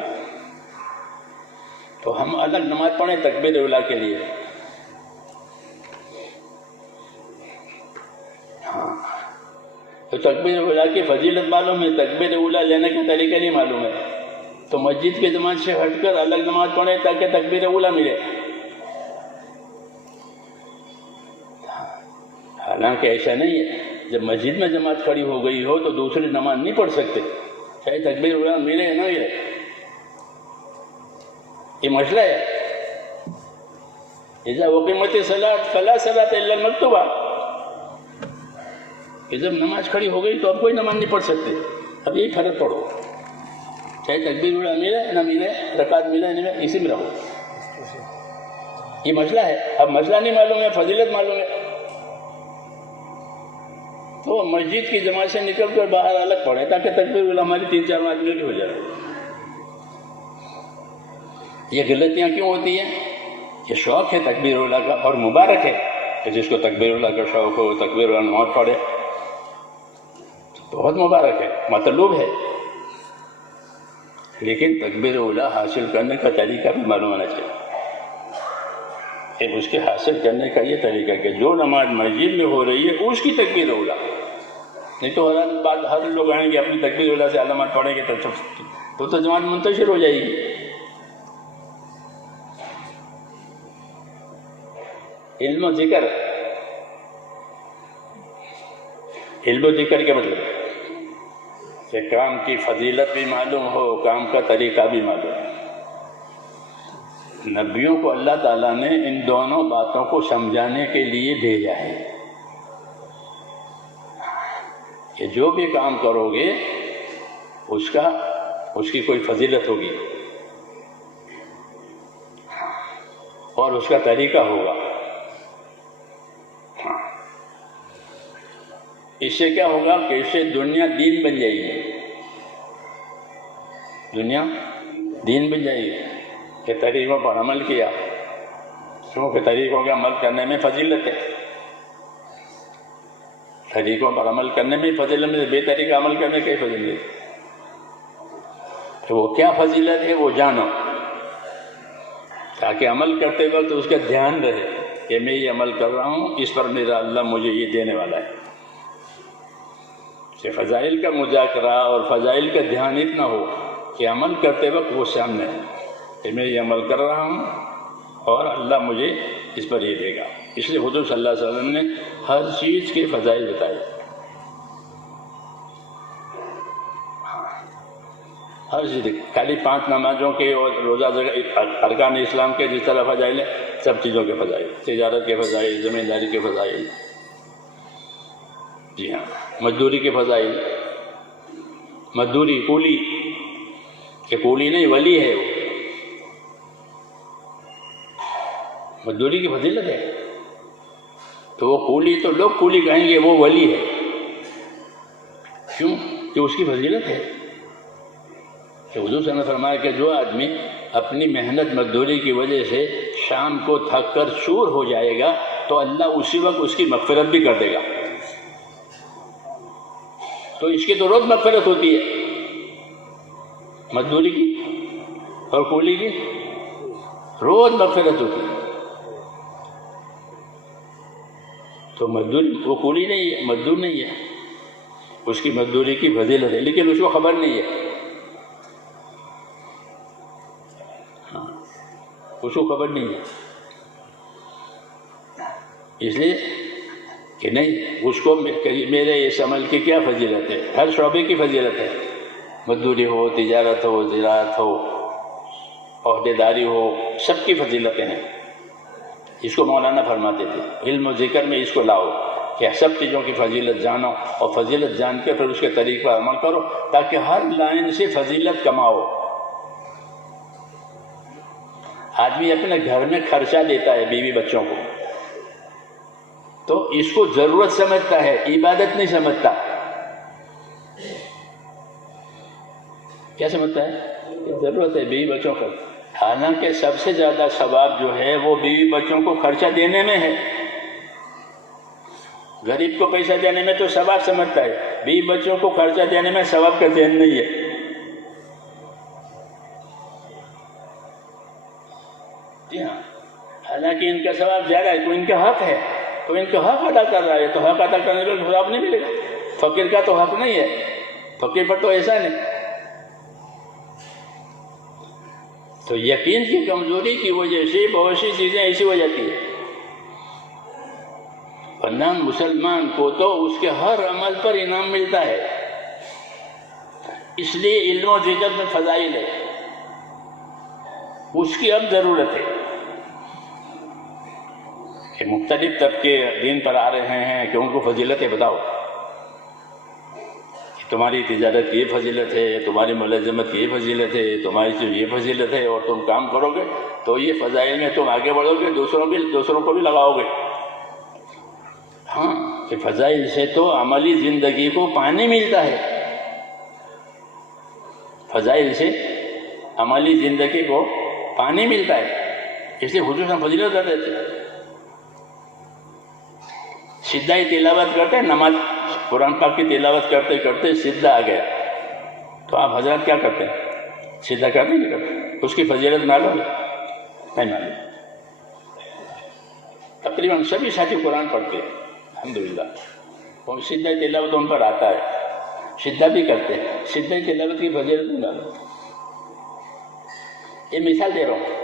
تو ہم الگ نماز پڑھیں تکبیر اولیٰ کے لیے۔ ہاں، تو تکبیر اولیٰ کی فضیلت معلوم ہے، تکبیر اولیٰ لینے کا طریقہ نہیں معلوم ہے، تو مسجد کی جماعت سے ہٹ کر الگ نماز پڑھیں تاکہ تکبیر اولیٰ ملے۔ حالانکہ ایسا نہیں ہے، جب مسجد میں جماعت کھڑی ہو گئی ہو تو دوسری نماز نہیں پڑھ سکتے، چاہے تکبیر اولیٰ ملے یا نہ ملے، یہ مسئلہ ہے۔ اذا اقیمت الصلاۃ فلا صلاۃ الا المکتوبہ، کہ جب نماز کھڑی ہو گئی تو اب کوئی نماز نہیں پڑھ سکتے، اب یہی فرق پڑھو، چاہے تکبیر اولیٰ ملے نہ ملے، رکعت ملے نہ ملے، اسی میں رہو۔ یہ مسئلہ ہے۔ اب مسئلہ نہیں معلوم ہے، فضیلت معلوم ہے، تو مسجد کی جماعت سے نکل کر باہر الگ پڑھے تاکہ تکبیر اولیٰ ہماری 3-4 نماز مل کے ہو جائے۔ یہ غلطیاں کیوں ہوتی ہیں؟ یہ شوق ہے تکبیر اولیٰ کا، اور مبارک ہے کہ جس کو تکبیر اولیٰ کا شوق ہو، تکبیر اولیٰ نماز پڑھے، بہت مبارک ہے، مطلوب ہے، لیکن تکبیر اولیٰ حاصل کرنے کا طریقہ بھی معلوم ہونا چاہیے۔ اس کے حاصل کرنے کا یہ طریقہ کہ جو نماز مسجد میں ہو رہی ہے اس کی تکبیر اولیٰ، نہیں تو ہر لوگ آئیں گے اپنی تکبیر اولیٰ سے علامات پڑھیں گے تو جماعت منتشر ہو جائے گی۔ علم و ذکر، علم و ذکر کے مطلب کہ کام کی فضیلت بھی معلوم ہو، کام کا طریقہ بھی معلوم ہو۔ نبیوں کو اللہ تعالیٰ نے ان دونوں باتوں کو سمجھانے کے لیے بھیجا ہے کہ جو بھی کام کرو گے اس کی کوئی فضیلت ہوگی اور اس کا طریقہ ہوگا۔ اس سے کیا ہوگا کہ اس سے دنیا دین بن جائے گی، دنیا دین بن جائے گی کہ طریقوں پر عمل کیا، کیونکہ طریقوں کے عمل کرنے میں فضیلت ہے، طریقوں پر عمل کرنے میں فضیلت ہے، بے طریقہ عمل کرنے کی فضیلت ہے۔ تو وہ کیا فضیلت ہے وہ جانو، تاکہ عمل کرتے وقت اس کا دھیان رہے کہ میں یہ عمل کر رہا ہوں، اس پر میرا اللہ مجھے یہ دینے والا ہے۔ کہ فضائل کا مذاکرہ اور فضائل کا دھیان اتنا ہو کہ عمل کرتے وقت وہ سامنے ہے کہ میں یہ عمل کر رہا ہوں اور اللہ مجھے اس پر یہ دے گا۔ اس لیے حضور صلی اللہ علیہ وسلم نے ہر چیز کے فضائل بتائے، ہر چیز، خالی 5 نمازوں کے اور روزہ ارکان اسلام کے جس طرح فضائل ہے، سب چیزوں کے فضائل، تجارت کے فضائل، زمینداری کے فضائل، جی ہاں، مزدوری کے فضائل، مزدوری کولی، کہ کولی نہیں ولی ہے، وہ مزدوری کی فضیلت ہے، تو وہ کولی تو لوگ کولی کہیں گے، وہ ولی ہے، کیوں کہ اس کی فضیلت ہے۔ کہ حضور صلی اللہ علیہ وسلم نے فرمایا کہ جو آدمی اپنی محنت مزدوری کی وجہ سے شام کو تھک کر چور ہو جائے گا تو اللہ اسی وقت اس کی مغفرت بھی کر دے گا۔ تو اس کی تو روز مغفرت ہوتی ہے، مزدوری کی اور کولی کی روز مغفرت ہوتی ہے۔ تو مزدوری وہ کولی نہیں ہے، مزدور نہیں ہے، اس کی مزدوری کی فضیلت ہے، لیکن اس کو خبر نہیں ہے، اس کو خبر نہیں ہے، اس لیے کہ نہیں اس کو میرے اس عمل کی کیا فضیلت ہے، ہر شعبے کی فضیلت ہے، مزدوری ہو، تجارت ہو، زراعت ہو، عہدے داری ہو، سب کی فضیلتیں ہیں۔ اس کو مولانا فرماتے تھے علم و ذکر میں اس کو لاؤ کہ سب چیزوں کی فضیلت جانو اور فضیلت جان کے پھر اس کے طریق پر عمل کرو تاکہ ہر لائن سے فضیلت کماؤ۔ آدمی اپنے گھر میں خرچہ دیتا ہے بیوی بچوں کو تو اس کو ضرورت سمجھتا ہے، عبادت نہیں سمجھتا۔ کیا سمجھتا ہے؟ ضرورت ہے بیوی بچوں کا، حالانکہ سب سے زیادہ ثواب جو ہے وہ بیوی بچوں کو خرچہ دینے میں ہے۔ غریب کو پیسہ دینے میں تو ثواب سمجھتا ہے، بیوی بچوں کو خرچہ دینے میں ثواب کا ذہن نہیں ہے۔ جی ہاں، حالانکہ ان کا ثواب زیادہ ہے، تو ان کا حق ہے، تو ان کا حق ادا کر رہا ہے، تو حق ادا کرنے کا ثواب نہیں ملے گا۔ فقیر کا تو حق نہیں ہے، فقیر پر تو ایسا نہیں۔ تو یقین کی کمزوری کی وجہ سے بہت سی چیزیں ایسی ہو جاتی ہیں، ورنہ مسلمان کو تو اس کے ہر عمل پر انعام ملتا ہے۔ اس لیے علم و ذکر میں فضائل ہے، اس کی اب ضرورت ہے کہ مختلف طبقے دین پر آ رہے ہیں کہ ان کو فضیلتیں بتاؤ کہ تمہاری تجارت کی یہ فضیلت ہے، تمہاری ملازمت کی یہ فضیلت ہے، تمہاری چیز یہ فضیلت ہے، اور تم کام کرو گے تو یہ فضائل میں تم آگے بڑھو گے، دوسروں کو بھی لگاؤ گے۔ ہاں، کہ فضائل سے تو عملی زندگی کو پانی ملتا ہے، فضائل سے عملی زندگی کو پانی ملتا ہے، اس لیے حضور ہم فضیلت کر دیتے ہیں۔ سجدہ تلاوت کرتے ہیں، نماز قرآن پاک کی تلاوت کرتے کرتے سجدہ آ گیا تو آپ حضرات کیا کرتے ہیں؟ سجدہ کرتے نہیں کرتے؟ اس کی فضیلت معلوم ہے؟ نہیں معلوم۔ تقریباً سبھی ساتھی قرآن پڑھتے ہیں الحمدللہ، اور سجدہ تلاوت ان پر آتا ہے، سجدہ بھی کرتے ہیں، سجدہ تلاوت کی فضیلت نہیں معلوم۔ یہ مثال دے رہا ہوں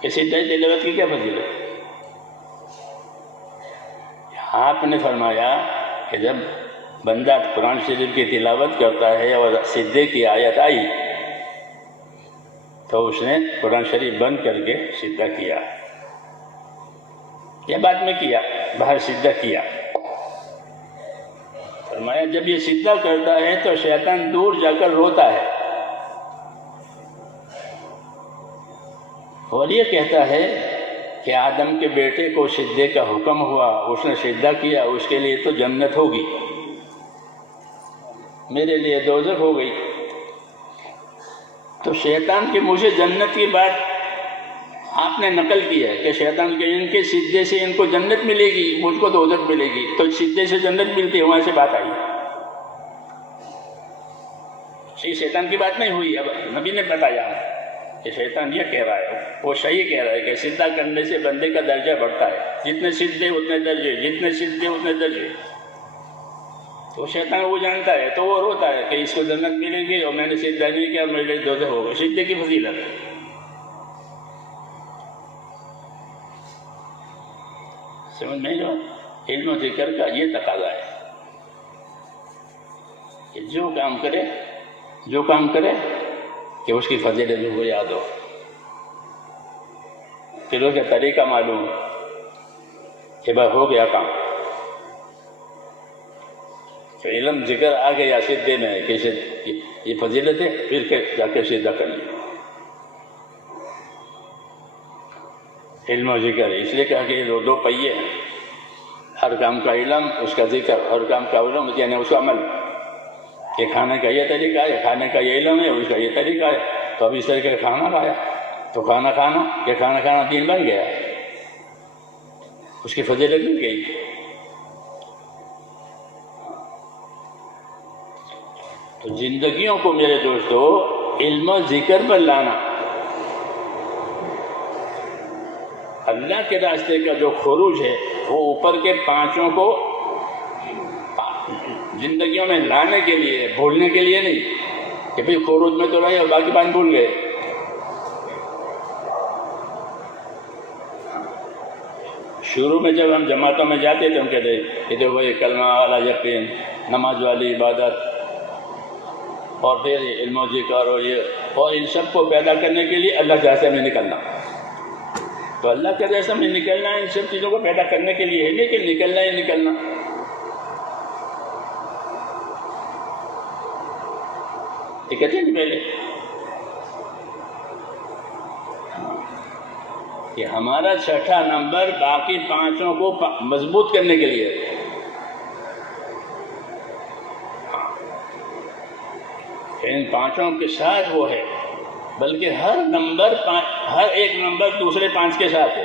کہ سجدہ تلاوت کی کیا فضیلت ہے۔ آپ نے فرمایا کہ جب بندہ قرآن شریف کی تلاوت کرتا ہے اور سجدے کی آیت آئی تو اس نے قرآن شریف بند کر کے سجدہ کیا، یا بعد میں کیا، باہر سجدہ کیا۔ فرمایا جب یہ سجدہ کرتا ہے تو شیطان دور جا کر روتا ہے اور یہ کہتا ہے کہ آدم کے بیٹے کو سجدے کا حکم ہوا، اس نے سجدہ کیا، اس کے لیے تو جنت ہوگی، میرے لیے دوزخ ہو گئی۔ تو شیطان کے منہ سے جنت کی بات آپ نے نقل کی ہے کہ شیطان کے ان کے سجدے سے ان کو جنت ملے گی، مجھ کو دوزخ ملے گی، تو سجدے سے جنت ملتی ہے، وہاں سے بات آئی۔ یہ شیطان کی بات نہیں ہوئی، اب نبی نے بتایا کہ شیطان یہ کہہ رہا ہے، وہ صحیح کہہ رہا ہے کہ سجدہ کرنے سے بندے کا درجہ بڑھتا ہے، جتنے سجدے اتنے درجے، جتنے سجدے اتنے درجے۔ تو شیطان وہ جانتا ہے تو وہ روتا ہے کہ اس کو جنت ملے گی اور میں نے سجدہ نہیں کیا، میرے لیے دوزخ ہوگا۔ سجدے کی فضیلت ہے۔ سمجھ میں جو علم و ذکر کا یہ تقاضا ہے کہ جو کام کرے کہ اس کی فضیلت کو یاد ہو، پھر اس کا طریقہ معلوم کہ بس ہو گیا کام، کہ علم ذکر آ گیا سجدے میں کہ یہ فضیلت ہے، پھر جا کے سجدہ کر لیا۔ علم و ذکر اس لیے کہا کہ دو پہیے ہیں، ہر کام کا علم، اس کا ذکر، ہر کام کا علم یعنی اس کا عمل، کہ کھانے کا یہ طریقہ ہے، کھانے کا یہ علم ہے، اس کا یہ طریقہ ہے، تو اب اس طریقے کا کھانا کھایا تو کھانا کھانا دین بن گیا، اس کی فضیلت مل گئی۔ تو زندگیوں کو میرے دوستو علم و ذکر پر لانا، اللہ کے راستے کا جو خروج ہے وہ اوپر کے پانچوں کو زندگیوں میں لانے کے لیے، بھولنے کے لیے نہیں کہ بھئی خروج میں تو رہے اور باقی پانچ بھول گئے۔ شروع میں جب ہم جماعتوں میں جاتے تھے ہم کہتے کہ دیکھو یہ کلمہ والا یقین، نماز والی عبادت، اور پھر علم و ذکر اور ان سب کو پیدا کرنے کے لیے اللہ کے راستے میں نکلنا۔ تو اللہ کے راستے میں نکلنا ان سب چیزوں کو پیدا کرنے کے لیے ہے، لیکن نکلنا ہی نکلنا۔ یہ کہتے ہیں پہلے کہ ہمارا چھٹا نمبر باقی پانچوں کو مضبوط کرنے کے لیے ہے۔ ان پانچوں کے ساتھ وہ ہے، بلکہ ہر ایک نمبر دوسرے پانچ کے ساتھ ہے۔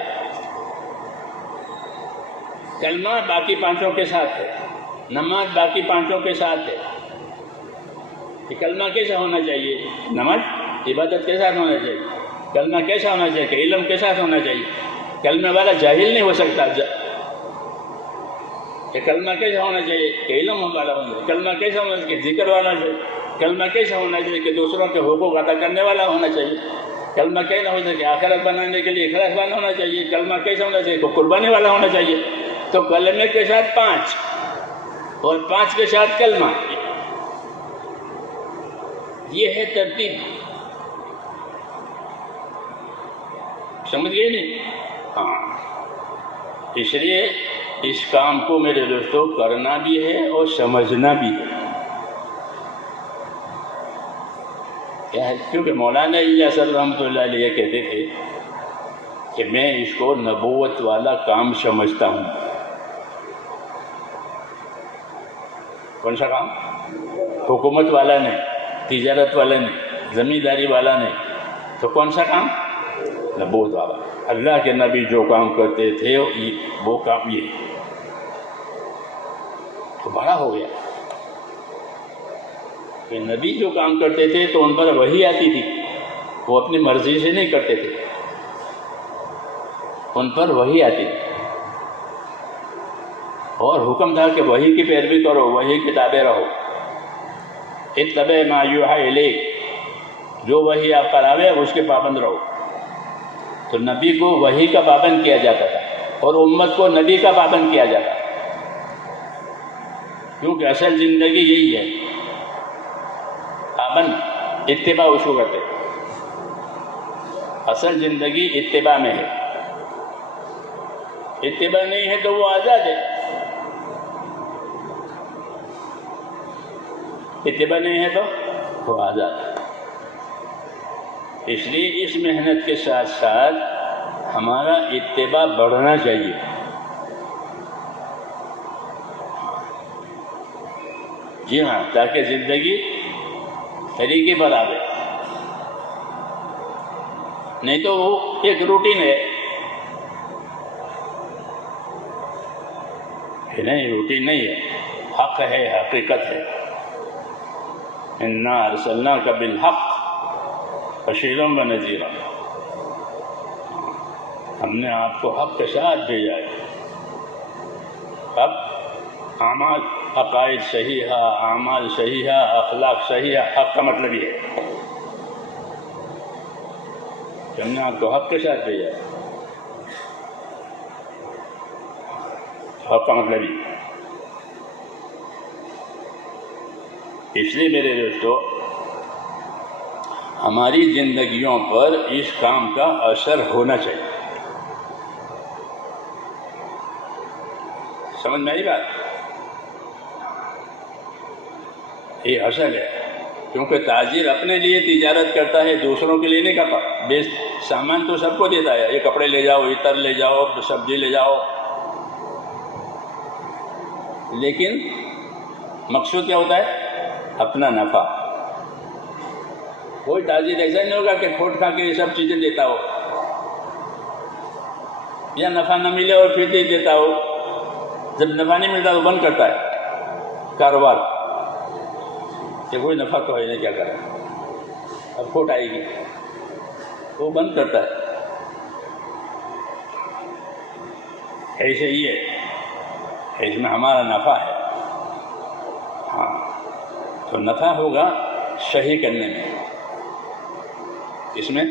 کلمہ باقی پانچوں کے ساتھ ہے، نماز باقی پانچوں کے ساتھ ہے۔ کہ کلمہ کیسا ہونا چاہیے؟ نماز عبادت کے ساتھ ہونا چاہیے۔ کلمہ کیسا ہونا چاہیے؟ کہ علم کے ساتھ ہونا چاہیے۔ کلمہ والا جاہل نہیں ہو سکتا۔ کہ کلمہ کیسا ہونا چاہیے؟ کہ علم والا ہونا چاہیے۔ کلمہ کیسا ہونا چاہیے؟ کہ ذکر والا چاہیے۔ کلمہ کیسا ہونا چاہیے؟ کہ دوسروں کے حقوق ادا کرنے والا ہونا چاہیے۔ کلمہ کیسا ہونا چاہیے؟ کہ آخرت بنانے کے لیے اخلاص والا ہونا چاہیے۔ کلمہ کیسا ہونا چاہیے؟ کہ قربانی والا ہونا چاہیے۔ تو کلمے کے ساتھ 5 اور 5 کے ساتھ کلمہ، یہ ہے ترتیب۔ سمجھ گئے نہیں؟ ہاں، اس لیے اس کام کو میرے دوستوں کرنا بھی ہے اور سمجھنا بھی ہے۔ کیا ہے؟ کیونکہ مولانا الیاس رحمۃ اللہ علیہ کہتے تھے کہ میں اس کو نبوت والا کام سمجھتا ہوں۔ کون سا کام؟ حکومت والا نہیں، تجارت والا نہیں، زمینداری والا نہیں، تو کون سا کام؟ نبوت والا۔ اللہ کے نبی جو کام کرتے تھے وہ کام یہ تو بڑا ہو گیا کہ نبی جو کام کرتے تھے تو ان پر وحی آتی تھی، وہ اپنی مرضی سے نہیں کرتے تھے، ان پر وحی آتی تھی اور حکم تھا کہ وحی کی پیروی کرو، وحی کی تابع رہو۔ اتبع ما یوحی الیک، جو وحی آپ پر آوے اس کے پابند رہو۔ تو نبی کو وحی کا پابند کیا جاتا تھا اور امت کو نبی کا پابند کیا جاتا۔ کیونکہ اصل زندگی یہی ہے، آمن اتباع اس کو کہتے ہیں، اصل زندگی اتباع میں ہے، اتباع نہیں ہے تو وہ آزاد ہے، اتباع نہیں ہے تو وہ آزاد ہے۔ اس لیے اس محنت کے ساتھ ساتھ ہمارا اتباع بڑھنا چاہیے، جی ہاں، تاکہ زندگی طریقے پر آوے، نہیں تو وہ ایک روٹین ہے، نہیں روٹین نہیں ہے، حق ہے، حقیقت ہے۔ اِنَّا أَرْسَلْنَاكَ بِالْحَقِّ بَشِيرًا وَنَذِيرًا، ہم نے آپ کو حق کے ساتھ بھیجا ہے۔ اب اعمال، عقائد صحیحہ، اعمال صحیحہ، اخلاق صحیحہ، حق کا مطلب یہ ہے کہ ہم نے آپ کو حق کے ساتھ بھیجا ہے، حق کا مطلب یہ۔ اس لیے میرے دوستو، ہماری زندگیوں پر اس کام کا اثر ہونا چاہیے، سمجھ میں آئی بات؟ یہ اصل ہے، کیونکہ تاجر اپنے لیے تجارت کرتا ہے، دوسروں کے لیے نہیں کرتا۔ سامان تو سب کو دیتا ہے، یہ کپڑے لے جاؤ، عطر لے جاؤ، سبزی لے جاؤ، لیکن مقصود کیا ہوتا ہے؟ اپنا نفع۔ کوئی تاجر ایسا نہیں ہوگا کہ کھوٹ کھا کے یہ سب چیزیں دیتا ہو، یا نفع نہ ملے اور پھر دے دیتا ہو، جب نفع نہیں ملتا تو بند کرتا ہے کاروبار، کہ کوئی نفع تو ہے نہیں، کیا کرے، اب کھوٹ آئے گی، وہ بند کرتا ہے۔ ایسے ہی ہے، اس میں ہمارا نفع ہے، ہاں، تو نفع ہوگا صحیح کرنے میں، اس میں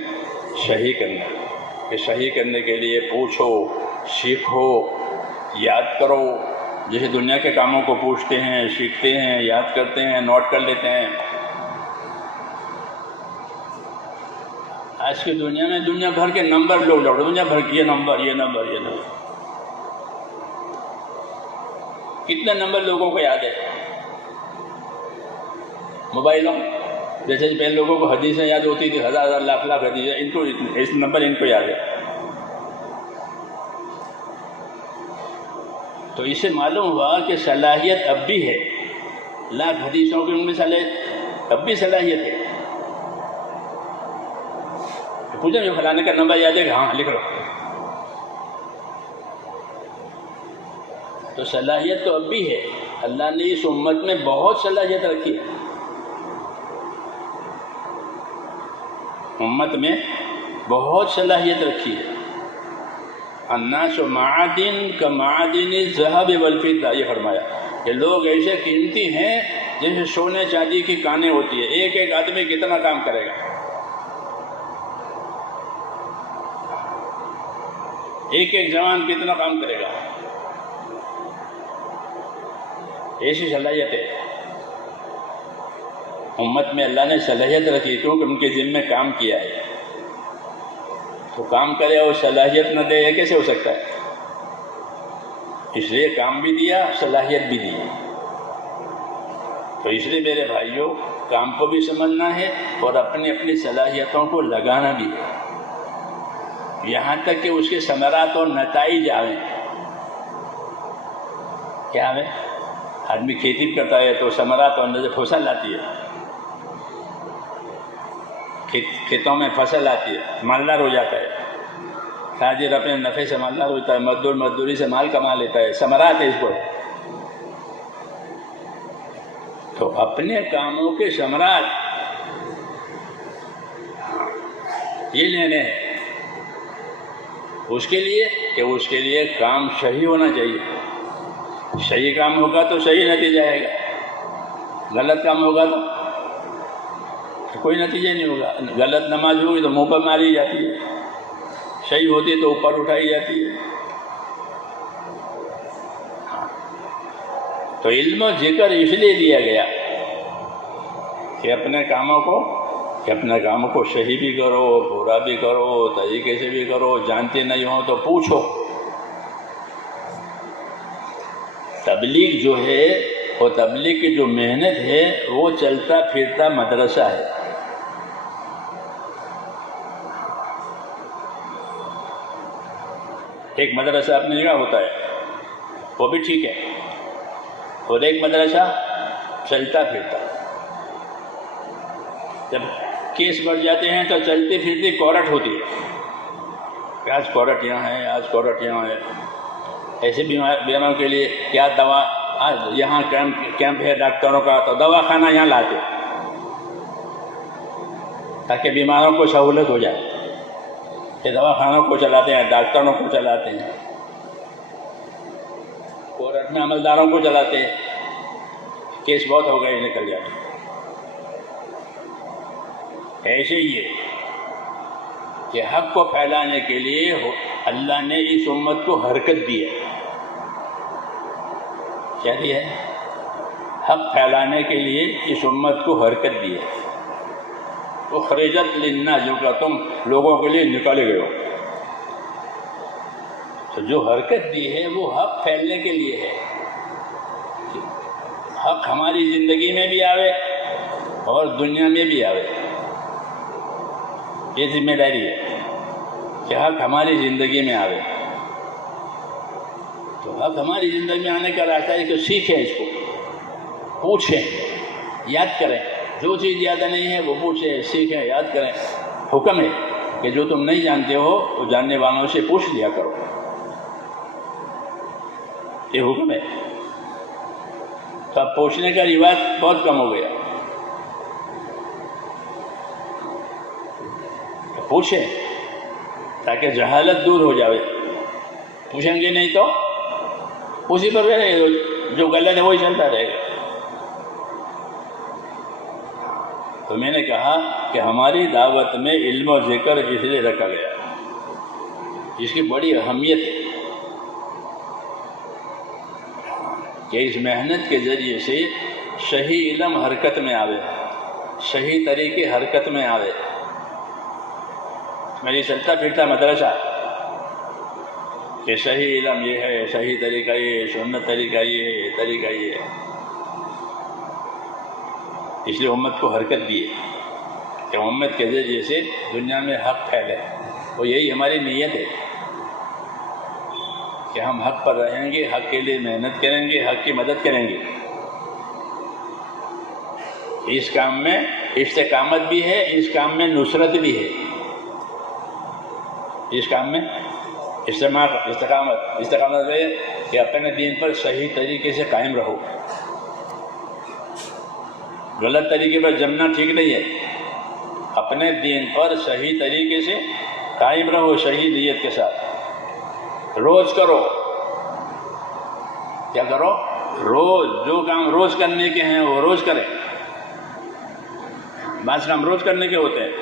صحیح کرنا، کہ صحیح کرنے کے لیے پوچھو، سیکھو، یاد کرو، جیسے دنیا کے کاموں کو پوچھتے ہیں، سیکھتے ہیں، یاد کرتے ہیں، نوٹ کر لیتے ہیں۔ آج کی دنیا میں دنیا بھر کے نمبر لوگ جوڑو، دنیا بھر کے یہ نمبر، یہ نمبر، یہ نمبر، کتنے نمبر لوگوں کو یاد ہے؟ موبائلوں جیسے پہلے لوگوں کو حدیثیں یاد ہوتی تھی، ہزار ہزار لاکھ لاکھ حدیثیں، ان کو اس نمبر ان کو یاد ہے۔ تو اسے معلوم ہوا کہ صلاحیت اب بھی ہے، لاکھ حدیثوں کی ان میں صلاحیت اب بھی صلاحیت ہے۔ پوچھیں جو فلانے کا نمبر یاد ہے کہ ہاں لکھ لو، تو صلاحیت تو اب بھی ہے، اللہ نے اس امت میں بہت صلاحیت رکھی ہے، امت میں بہت صلاحیت رکھی ہے۔ الناس معادن کمعادن الذهب والفضة، یہ فرمایا کہ لوگ ایسے قیمتی ہیں جیسے سونے چاندی کی کانیں ہوتی ہے، ایک ایک آدمی کتنا کام کرے گا، ایک ایک جوان کتنا کام کرے گا، ایسی صلاحیت ہے امت میں، اللہ نے صلاحیت رکھی کیونکہ ان کے ذمہ کام کیا ہے، تو کام کرے اور صلاحیت نہ دے، یہ کیسے ہو سکتا ہے؟ اس لیے کام بھی دیا، صلاحیت بھی دی، تو اس لیے میرے بھائیوں، کام کو بھی سمجھنا ہے اور اپنی اپنی صلاحیتوں کو لگانا بھی ہے، یہاں تک کہ اس کے ثمرات اور نتائج آئیں۔ کیا آئیں؟ آدمی کھیتی کرتا ہے تو ثمرات اور فصل آتی ہے، کھیتوں میں فصل آتی ہے، مالدار ہو جاتا ہے، تاجر اپنے نفع سے مالدار ہوتا ہے، مزدور مزدوری سے مال کما لیتا ہے، ثمرات ہے اس کو۔ تو اپنے کاموں کے ثمرات یہ لینے ہیں، اس کے لیے کام صحیح ہونا چاہیے، صحیح کام ہوگا تو صحیح نتیجہ آئے گا، غلط کام ہوگا تو کوئی نتیجہ نہیں ہوگا۔ غلط نماز ہوگی تو منہ پر ماری جاتی ہے، صحیح ہوتی ہے تو اوپر اٹھائی جاتی ہے۔ تو علم و ذکر اس لیے دیا گیا کہ اپنے کاموں کو صحیح بھی کرو، پورا بھی کرو، طریقے سے بھی کرو، جانتے نہیں ہو تو پوچھو۔ تبلیغ جو ہے وہ تبلیغ کی جو محنت ہے وہ چلتا پھرتا مدرسہ ہے۔ ایک مدرسہ اپنی جگہ ہوتا ہے وہ بھی ٹھیک ہے، اور ایک مدرسہ چلتا پھرتا۔ جب کیس بڑھ جاتے ہیں تو چلتی پھرتی کورٹ ہوتی ہے کہ آج کورٹ یہاں ہے، آج کورٹ یہاں ہے۔ ایسے بیماروں کے لیے کیا دوا، آج یہاں کیمپ ہے ڈاکٹروں کا تو دوا خانہ یہاں لاتے تاکہ بیماروں کو سہولت ہو جائے۔ یہ دوا خانوں کو چلاتے ہیں، ڈاکٹروں کو چلاتے ہیں، کورٹ میں عملداروں کو چلاتے ہیں۔ کیس بہت ہو گئے نکل جاتے۔ ایسے ہی ہے کہ حق کو پھیلانے کے لیے اللہ نے اس امت کو حرکت دی ہے۔ کیا دی ہے؟ حق پھیلانے کے لیے اس امت کو حرکت دی ہے۔ اخرجت للناس، جو کہ تم لوگوں کے لیے نکالے گئے ہو۔ تو جو حرکت دی ہے وہ حق پھیلنے کے لیے ہے، حق ہماری زندگی میں بھی آوے اور دنیا میں بھی آوے۔ یہ ذمہ داری ہے کہ حق ہماری زندگی میں آوے۔ تو حق ہماری زندگی میں آنے کا راستہ ہے کہ سیکھیں، اس کو پوچھیں، یاد کریں۔ جو چیز یاد نہیں ہے وہ پوچھیں، سیکھیں، یاد کریں۔ حکم ہے کہ جو تم نہیں جانتے ہو وہ جاننے والوں سے پوچھ لیا کرو، یہ حکم ہے۔ تو اب پوچھنے کا رواج بہت کم ہو گیا۔ پوچھیں تاکہ جہالت دور ہو جاوے۔ پوچھیں گے نہیں تو اسی پر رہے گا، جو غلط ہے وہی چلتا رہے گا۔ تو میں نے کہا کہ ہماری دعوت میں علم و ذکر اس لیے رکھا گیا، اس کی بڑی اہمیت ہے کہ اس محنت کے ذریعے سے صحیح علم حرکت میں آوے، صحیح طریقے حرکت میں آوے۔ میری چلتا پھرتا مدرسہ کہ صحیح علم یہ ہے، صحیح طریقہ یہ ہے، سنت طریقہ یہ ہے، طریقہ یہ ہے۔ اس لیے امت کو حرکت دی ہے کہ امت کے ذریعے سے دنیا میں حق پھیلے، اور یہی ہماری نیت ہے کہ ہم حق پر رہیں گے، حق کے لیے محنت کریں گے، حق کی مدد کریں گے۔ اس کام میں استقامت بھی ہے، اس کام میں نصرت بھی ہے۔ اس کام میں استقامت ہے کہ اپنے دین پر صحیح طریقے سے قائم رہو۔ غلط طریقے پر جمنا ٹھیک نہیں ہے، اپنے دین پر صحیح طریقے سے قائم رہو، صحیح نیت کے ساتھ۔ روز کرو، کیا کرو؟ روز جو کام روز کرنے کے ہیں وہ روز کریں۔ بعض کام روز کرنے کے ہوتے ہیں،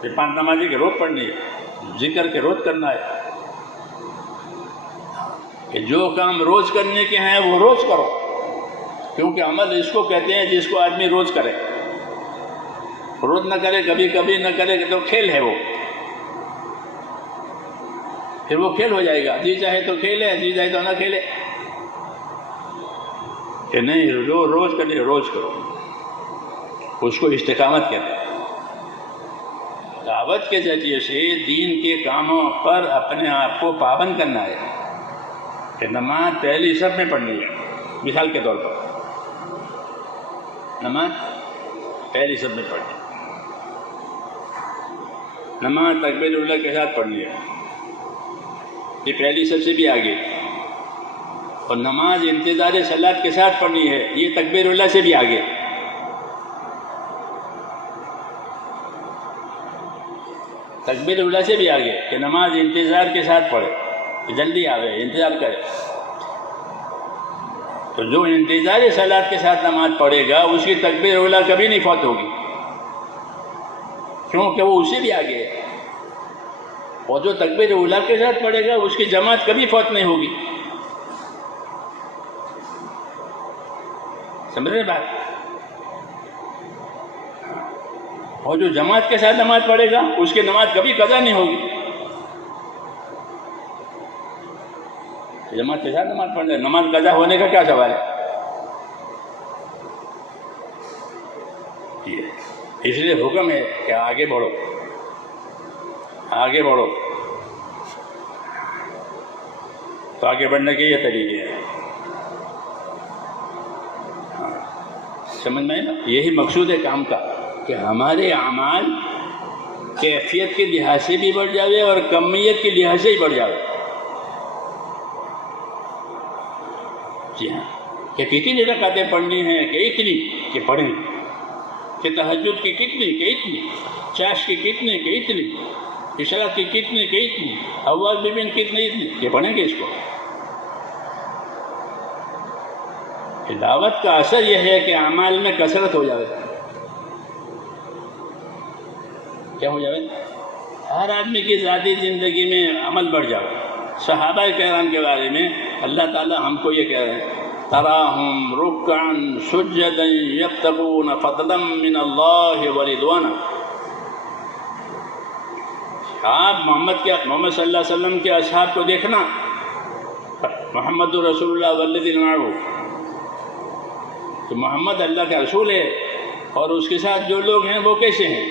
پھر 5 نمازی کے روز پڑھنی ہے، ذکر کے روز کرنا ہے۔ کہ جو کام روز کرنے کے ہیں وہ روز کرو، کیونکہ عمل اس کو کہتے ہیں جس کو آدمی روز کرے۔ روز نہ کرے، کبھی کبھی نہ کرے تو کھیل ہے وہ، پھر وہ کھیل ہو جائے گا۔ جی چاہے تو کھیلے، جی چاہے تو نہ کھیلے۔ کہ نہیں، جو روز کرے روز کرو، اس کو استقامت کہتے ہیں۔ دعوت کے ذریعے سے دین کے کاموں پر اپنے آپ کو پابند کرنا ہے کہ نماز پہلی صف میں پڑھنی ہے۔ مثال کے طور پر نماز پہلی صف میں پڑھنی ہے، نماز تکبیر الاولیٰ کے ساتھ پڑھنی ہے، یہ پہلی صف سے بھی آگے۔ اور نماز انتظار صلاۃ کے ساتھ پڑھنی ہے، یہ تکبیر الاولیٰ سے بھی آگے۔ تکبیر الاولیٰ سے بھی آگے کہ نماز انتظار کے ساتھ پڑھے، جلدی آوے، انتظار کرے۔ تو جو انتظار صلاۃ کے ساتھ نماز پڑھے گا اس کی تکبیر اولیٰ کبھی نہیں فوت ہوگی، کیونکہ وہ اسے بھی آگے ہے۔ اور جو تکبیر اولیٰ کے ساتھ پڑھے گا اس کی جماعت کبھی فوت نہیں ہوگی۔ سمجھ رہے بات؟ اور جو جماعت کے ساتھ نماز پڑھے گا اس کی نماز کبھی قضا نہیں ہوگی. جماعت کے ساتھ نماز پڑھ لے، نماز قضا ہونے کا کیا سوال ہے؟ اس لیے حکم ہے کہ آگے بڑھو، آگے بڑھو. تو آگے بڑھنے کے یہ طریقے ہیں. سمجھ میں نا؟ یہی مقصود ہے کام کا کہ ہمارے اعمال کیفیت کے لحاظ سے بھی بڑھ جاوے اور کمیت کے لحاظ سے ہی بڑھ جاوے. جی ہاں، کہ کتنی رکعتیں پڑھنی ہیں، کہ اتنی کہ پڑھیں، کہ تہجد کی کتنی کہ اتنی، چاش کی کتنی کہ اتنی، اشراق کی کتنی کہ اتنی، اول ببین کتنی اتنی، کہ پڑھیں گے اس کو. دعوت کا اثر یہ ہے کہ اعمال میں کثرت ہو جائے. کیا ہو جائے؟ ہر آدمی کی ذاتی زندگی میں عمل بڑھ جائے. صحابہ کرام کے بارے میں اللہ تعالی ہم کو یہ کہہ رہے ہیں تراہم رکعا سجدا یبتغون فضلا من اللہ ورضوانا. آپ محمد صلی اللہ علیہ وسلم کے اصحاب کو دیکھنا، محمد رسول اللہ والذین معہ، تو محمد اللہ کا رسول ہے اور اس کے ساتھ جو لوگ ہیں وہ کیسے ہیں؟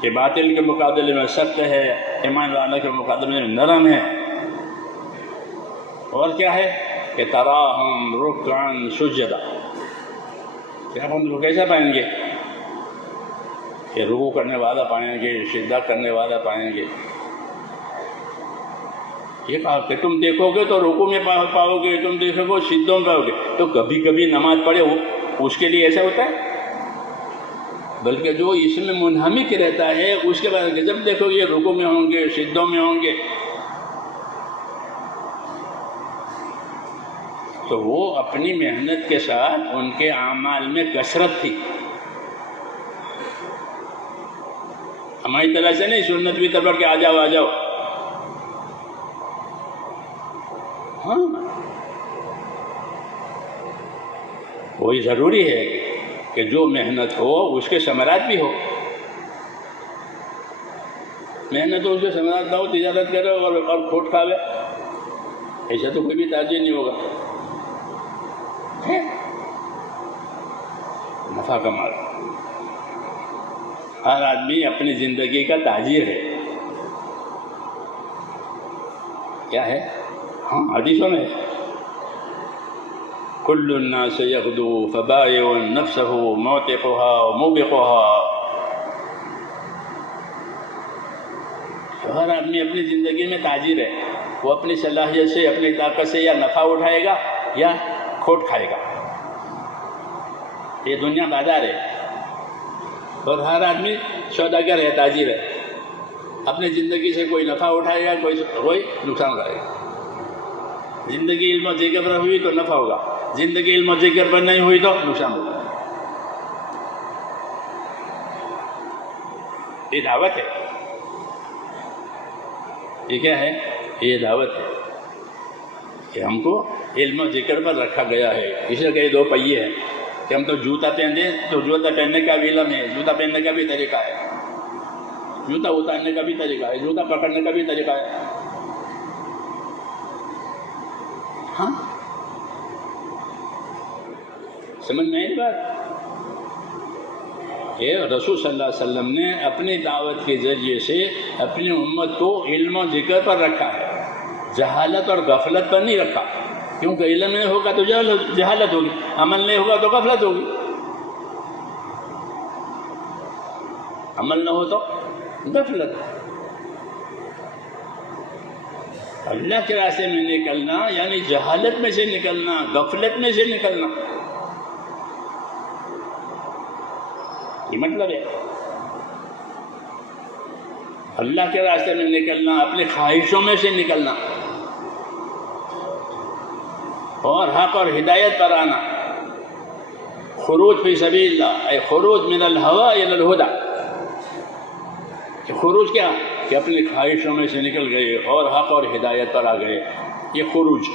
کہ باطل کے مقابلے میں سخت ہے، ایمان والوں کے مقابلے میں نرم ہے. اور کیا ہے کہ تراہم رکعا سجدا. کیا ہم لوگ کیسا پائیں گے؟ کہ رکوع کرنے والا پائیں گے، سجدہ کرنے والا پائیں گے. یہ کہا کہ تم دیکھو گے تو رکوع میں پاؤ گے، تم دیکھو گے سجدوں میں پاؤ گے. تو کبھی کبھی نماز پڑھے اس کے لیے ایسا ہوتا ہے؟ بلکہ جو اس میں منہمک رہتا ہے اس کے بعد جب دیکھو گے رکوع میں ہوں گے، سجدوں میں ہوں گے، تو وہ اپنی محنت کے ساتھ ان کے اعمال میں کثرت تھی. ہماری طرح سے نہیں سنت بھی پڑھ کے آ جاؤ آ جاؤ. ہاں، وہی ضروری ہے کہ جو محنت ہو اس کے ثمرات بھی ہو. محنت ہو اس کے ثمرات نہ ہو، تجارت کرو اور کھوٹ کھا لے، ایسا تو کوئی بھی تاجر نہیں ہوگا. نفع کما. ہر آدمی اپنی زندگی کا تاجر ہے. کیا ہے؟ ہاں، حدیثوں میں کل الناس یغدو فبائع نفسہ موتقها وموبقها. ہر آدمی اپنی زندگی میں تاجر ہے. وہ اپنی صلاحیت سے، اپنی طاقت سے یا نفع اٹھائے گا یا کھوٹ کھائے گا. یہ دنیا بازار ہے اور ہر آدمی سوداگر ہے، تاجر ہے. اپنی زندگی سے کوئی نفع اٹھائے گا، کوئی نقصان اٹھائے گا. زندگی علم و ذکر پر ہوئی تو نفع ہوگا، زندگی علم و ذکر پر نہیں ہوئی تو نقصان ہوگا. یہ دعوت ہے. یہ کیا ہے؟ یہ دعوت ہے کہ ہم کو علم و ذکر پر رکھا گیا ہے. اس لیے کہ دو پہیے ہیں کہ ہم تو جوتا پہنے تو جوتا پہننے کا بھی علم ہے، جوتا پہننے کا بھی طریقہ ہے، جوتا اتارنے کا بھی طریقہ ہے، جوتا پکڑنے کا بھی طریقہ ہے. ہاں، سمجھ میں آئی بات؟ کہ رسول صلی اللہ علیہ وسلم نے اپنی دعوت کے ذریعے سے اپنی امت کو علم و ذکر پر رکھا ہے، جہالت اور غفلت پر نہیں رکھا. کیونکہ علم نہیں ہوگا تو جہالت ہوگی، عمل نہیں ہوگا تو غفلت ہوگی. عمل نہ ہو تو غفلت. اللہ کے راستے میں نکلنا یعنی جہالت میں سے نکلنا، غفلت میں سے نکلنا، یہ مطلب ہے. اللہ کے راستے میں نکلنا، اپنی خواہشوں میں سے نکلنا اور حق اور ہدایت پر آنا. خروج فی سبیل اللہ اے خروج من الہویٰ الی الہدیٰ. کہ خروج کیا؟ کہ اپنی خواہشوں میں سے نکل گئے اور حق اور ہدایت پر آ گئے. یہ خروج.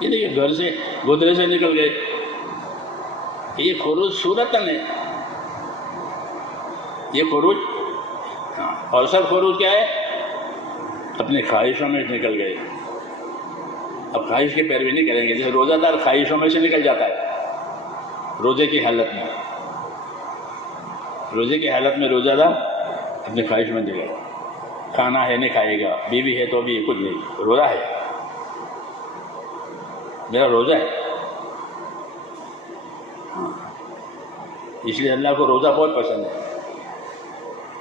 یہ دیکھیے گھر سے گودرے سے نکل گئے، یہ خروج صورتاً ہے، یہ خروج اور اصل خروج کیا ہے؟ اپنی خواہشوں میں نکل گئے. اب خواہش کی پیروی نہیں کریں گے. جیسے روزہ دار خواہشوں میں سے نکل جاتا ہے روزے کی حالت میں، روزے کی حالت میں روزہ دار اپنی خواہش میں نکل گا، کھانا ہے نہیں کھائے گا، بیوی ہے تو بھی کچھ نہیں، روزہ ہے، میرا روزہ ہے. اس لیے اللہ کو روزہ بہت پسند ہے.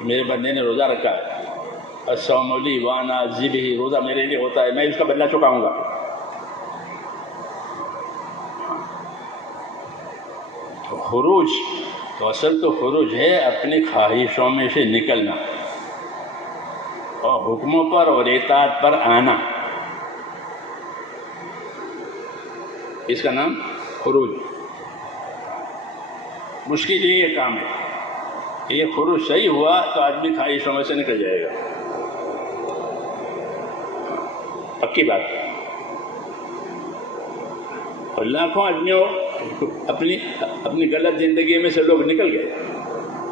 میرے بندے نے روزہ رکھا ہے، الصوم لی وانا اجزی بہ، روزہ میرے لیے ہوتا ہے، میں اس کا بدلہ چکاؤں گا. تو خروج تو اصل تو خروج ہے اپنی خواہشوں میں سے نکلنا اور حکموں پر اور اطاعت پر آنا، اس کا نام خروج. مشکل یہ کام ہے کہ یہ خروج صحیح ہوا تو آدمی خواہشوں میں سے نکل جائے گا، پکی بات. اور لاکھوں آدمیوں اپنی غلط زندگی میں سے لوگ نکل گئے،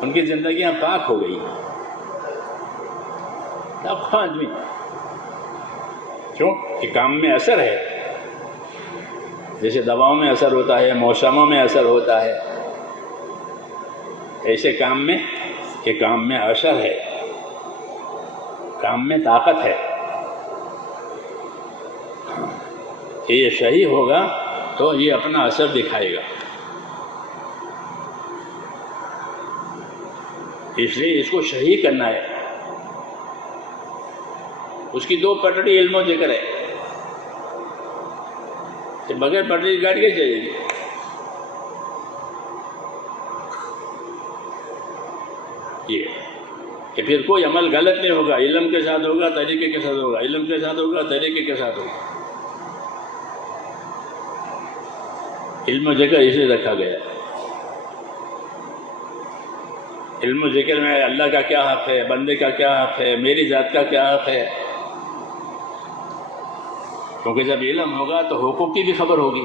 ان کی زندگیاں پاک ہو گئی، لاکھوں آدمی. کیوں؟ کہ کام میں اثر ہے، جیسے دواؤں میں اثر ہوتا ہے، موسموں میں اثر ہوتا ہے، ایسے کام میں کہ کام میں اثر ہے، کام میں طاقت ہے. یہ صحیح ہوگا تو یہ اپنا اثر دکھائے گا. اس لیے اس کو صحیح کرنا ہے. اس کی دو پٹڑی علم و ذکر ہے، کہ بغیر پٹڑی گاڑی کیسے چلے گی؟ یہ کہ پھر کوئی عمل غلط نہیں ہوگا، علم کے ساتھ ہوگا، طریقے کے ساتھ ہوگا، علم کے ساتھ ہوگا، طریقے کے ساتھ ہوگا. علم و ذکر اسے رکھا گیا. علم و ذکر میں اللہ کا کیا حق ہے، بندے کا کیا حق ہے، میری ذات کا کیا حق ہے. کیونکہ جب علم ہوگا تو حقوق کی بھی خبر ہوگی،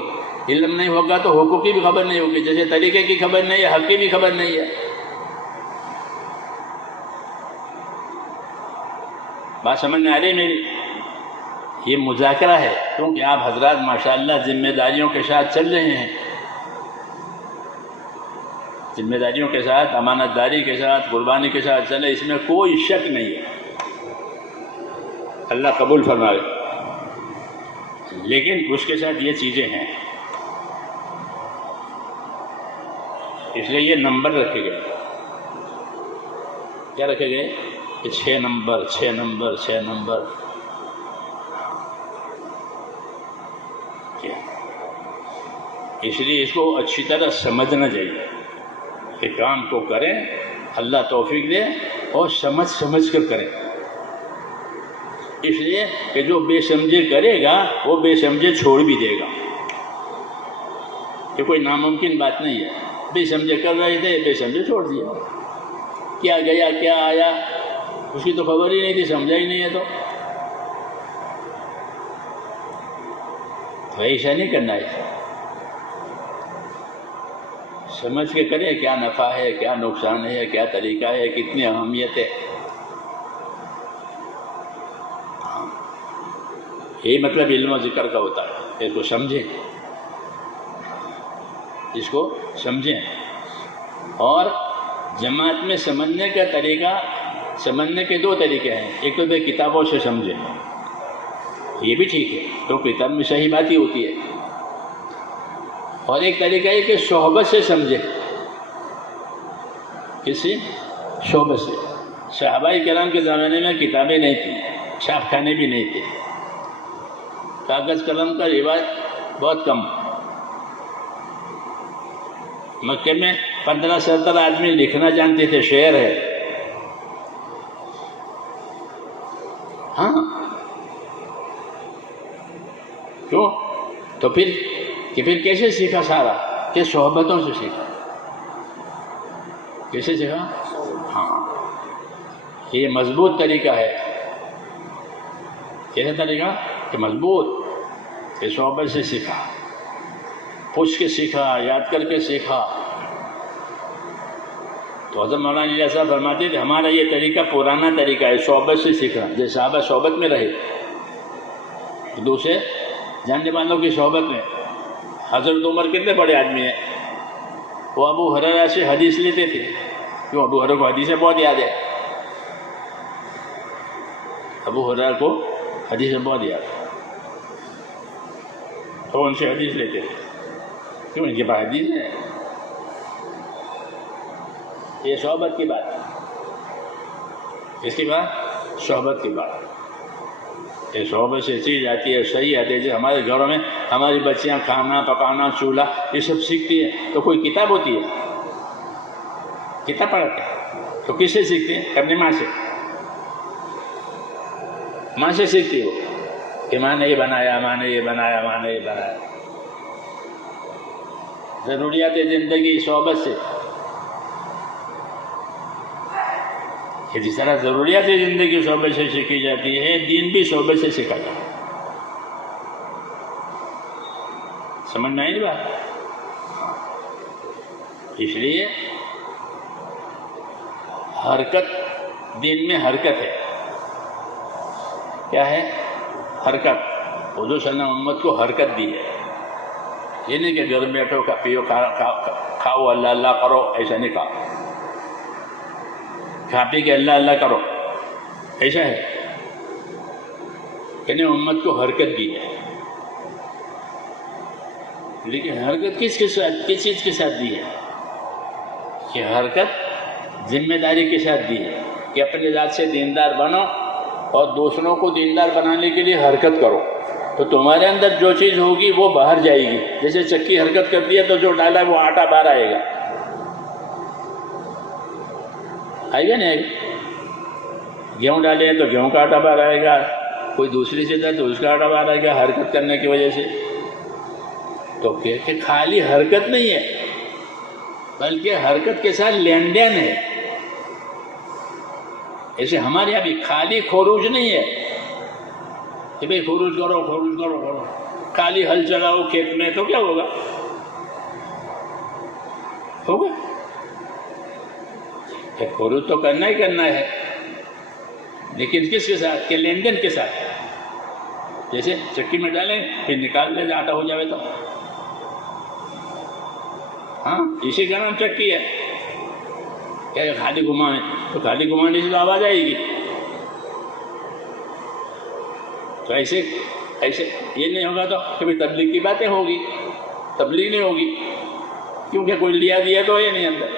علم نہیں ہوگا تو حقوق کی بھی خبر نہیں ہوگی. جیسے طریقے کی خبر نہیں ہے، حق کی بھی خبر نہیں ہے. بات سمجھ میں آ رہی میری؟ یہ مذاکرہ ہے، کیونکہ آپ حضرات ماشاءاللہ ذمہ داریوں کے ساتھ چل رہے ہیں، ذمہ داریوں کے ساتھ، امانت داری کے ساتھ، قربانی کے ساتھ چلے، اس میں کوئی شک نہیں ہے. اللہ قبول فرمائے. لیکن اس کے ساتھ یہ چیزیں ہیں، اس لیے یہ نمبر رکھے گئے. کیا رکھے گئے؟ کہ 6 نمبر 6 نمبر 6 نمبر. اس لیے اس کو اچھی طرح سمجھنا چاہیے کہ کام کو کریں، اللہ توفیق دے اور سمجھ کر کریں. اس لیے کہ جو بے سمجھے کرے گا وہ بے سمجھے چھوڑ بھی دے گا. یہ کوئی ناممکن بات نہیں ہے. بے سمجھے کر رہے تھے، بے سمجھے چھوڑ دیا، کیا گیا کیا آیا اس کی تو خبر ہی نہیں تھی، سمجھا ہی نہیں ہے. تو ایسا نہیں کرنا ہے، سمجھ کے کریں کیا نفع ہے، کیا نقصان ہے، کیا طریقہ ہے، کتنی اہمیت ہے. یہی مطلب علم و ذکر کا ہوتا ہے. اس کو سمجھیں، اس کو سمجھیں. اور جماعت میں سمجھنے کا طریقہ، سمجھنے کے 2 طریقے ہیں. ایک تو کتابوں سے سمجھیں، یہ بھی ٹھیک ہے تو کتاب میں صحیح بات ہی ہوتی ہے. اور ایک طریقہ ہے کہ صحبت سے سمجھیں. کس سے؟ صحبت سے. صحابہ کرام کے زمانے میں کتابیں نہیں تھیں، چھاپ خانے بھی نہیں تھے، کاغذ قلم کا رواج بہت کم. مکے میں 15-17 آدمی لکھنا جانتے تھے، شعر ہے. ہاں کیوں؟ تو پھر کیسے سیکھا سارا؟ کہ صحبتوں سے سیکھا. کیسے سیکھا؟ ہاں یہ مضبوط طریقہ ہے. کیسا طریقہ؟ کہ مضبوط. یہ صحبت سے سیکھا، پوچھ کے سیکھا، یاد کر کے سیکھا۔ تو حضرت مولانا لیلہ صاحب فرماتے تھے ہمارا یہ طریقہ پرانا طریقہ ہے، صحبت سے سیکھنا۔ جیسے صحابہ صحبت میں رہے، دوسرے جاننے والوں کی صحبت میں۔ حضرت عمر کتنے بڑے آدمی ہیں، وہ ابو ہریرہ سے حدیث لیتے تھے، کیوں؟ ابو ہریرہ کو حدیثیں بہت یاد ہے، ابو ہریرہ کو حدیثیں بہت یاد ہے، تو ان سے حدیث لیتے تھے، کیوں؟ ان کے پاس حدیث ہے۔ یہ صحبت کی بات ہے، اس کے بعد صحبت کی بات، یہ صحبت سے چیز آتی ہے، صحیح آتی ہے۔ جیسے ہمارے گھروں میں ہماری بچیاں کھانا پکانا، چولہا، یہ سب سیکھتی ہیں، تو کوئی کتاب ہوتی ہے، کتاب پڑھتے ہیں تو کس سے سیکھتے ہیں؟ اپنی ماں سے، ماں سے سیکھتی ہو کہ ماں نے یہ بنایا، ماں نے یہ بنایا، ماں نے یہ بنایا۔ ضروریات زندگی صحبت سے، کہ جس طرح ضروریات زندگی صحبت سے سیکھی جاتی ہے، دین بھی صحبت سے سیکھا جاتا ہے۔ سمجھ میں آئی بات؟ اس لیے حرکت، دین میں حرکت ہے۔ کیا ہے؟ حرکت۔ حضور صلی اللہ علیہ وسلم امت کو حرکت دی ہے، یہ نہیں کہ گھر میں بیٹھو، پیو، کھاؤ، اللہ اللہ کرو، ایسا نہیں کہا۔ کھا پی کے اللہ اللہ کرو، ایسا ہے کہ نہیں؟ امت کو حرکت دی ہے، لیکن حرکت کس چیز کے ساتھ دی ہے؟ کہ حرکت ذمہ داری کے ساتھ دی ہے کہ اپنے ذات سے دیندار بنو اور دوسروں کو دیندار بنانے کے لیے حرکت کرو، تو تمہارے اندر جو چیز ہوگی وہ باہر جائے گی۔ جیسے چکی حرکت کرتی ہے تو جو ڈالا وہ آٹا باہر آئے گا، آئے گا نہیں آئے گا؟ گیہوں ڈالے ہیں تو گیہوں کا آٹا باہر آئے گا، کوئی دوسری چیز ہے تو اس کا آٹا باہر آئے گا، حرکت کرنے کی وجہ سے۔ تو کہ خالی حرکت نہیں ہے، بلکہ حرکت کے ساتھ لین دین ہے۔ ایسے ہمارے یہاں بھی خالی خروج نہیں ہے کہ بھئی خروج کرو، خروج کرو، کرو، خالی ہل چلاؤ کھیت میں تو کیا ہوگا؟ ہوگا کہ خروج تو کرنا ہی کرنا ہے، لیکن کس کے ساتھ؟ کہ لین دین کے ساتھ۔ جیسے چکی میں ڈالیں پھر نکال لیں آٹا ہو جائے تو، ہاں اسی کا نام چکی ہے۔ کیا خالی گھمائیں تو خالی گھمانے سے تو آواز آئے گی۔ تو ایسے یہ نہیں ہوگا تو کبھی تبلیغ کی باتیں ہوگی، تبلیغ نہیں ہوگی، کیونکہ کوئی لیا دیا تو ہے نہیں اندر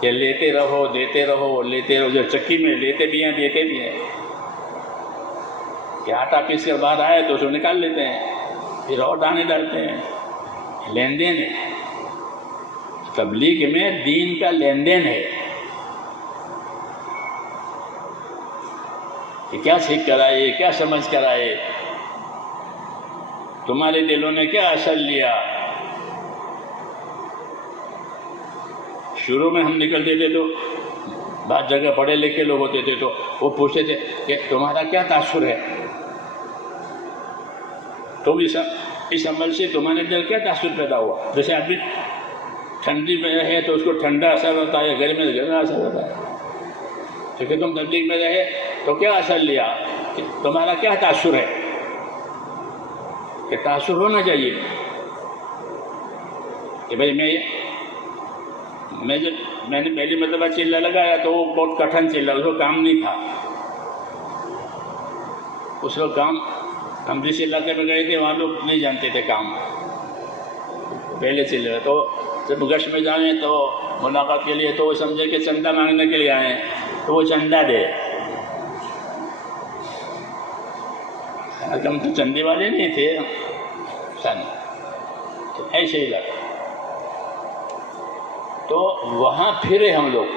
کہ لیتے رہو، دیتے رہو، لیتے رہو۔ جو چکی میں لیتے بھی ہیں، دیتے بھی ہیں، کہ آٹا پیس کر باہر آئے تو اس کو نکال لیتے ہیں، پھر اور دانے ڈالتے ہیں، لین دین ہے۔ تبلیغ میں دین کا لین دین ہے کہ کیا سیکھ کر آئے، کیا سمجھ کر آئے، تمہارے دلوں نے کیا اثر لیا۔ شروع میں ہم نکلتے تھے تو بعض جگہ پڑھے لکھے لوگ ہوتے تھے تو وہ پوچھتے تھے کہ تمہارا کیا تاثر ہے، تم اس عمل سے تمہارے اندر کیا تاثر پیدا ہوا۔ جیسے آدمی ٹھنڈی میں رہے تو اس کو ٹھنڈا اثر ہوتا ہے، گرمی میں گرما اثر ہوتا ہے، کیونکہ تم تبلیغ میں رہے تو کیا اثر لیا، کہ تمہارا کیا تاثر ہے، کہ تاثر ہونا چاہیے کہ بھائی میں نے پہلی مرتبہ چلہ لگایا تو وہ بہت کٹھن چلہ، اس کو کام نہیں تھا، اس کو کام، ہم جس علاقے میں گئے تھے وہاں لوگ نہیں جانتے تھے کام پہلے چلے، تو جب گشت میں جائیں تو ملاقات کے لیے تو وہ سمجھے کہ چندہ مانگنے کے لیے آئے ہیں تو وہ چندہ دے، ہم تو چندے والے نہیں تھے سن، ایسے ہی لگا۔ تو وہاں پھرے ہم لوگ،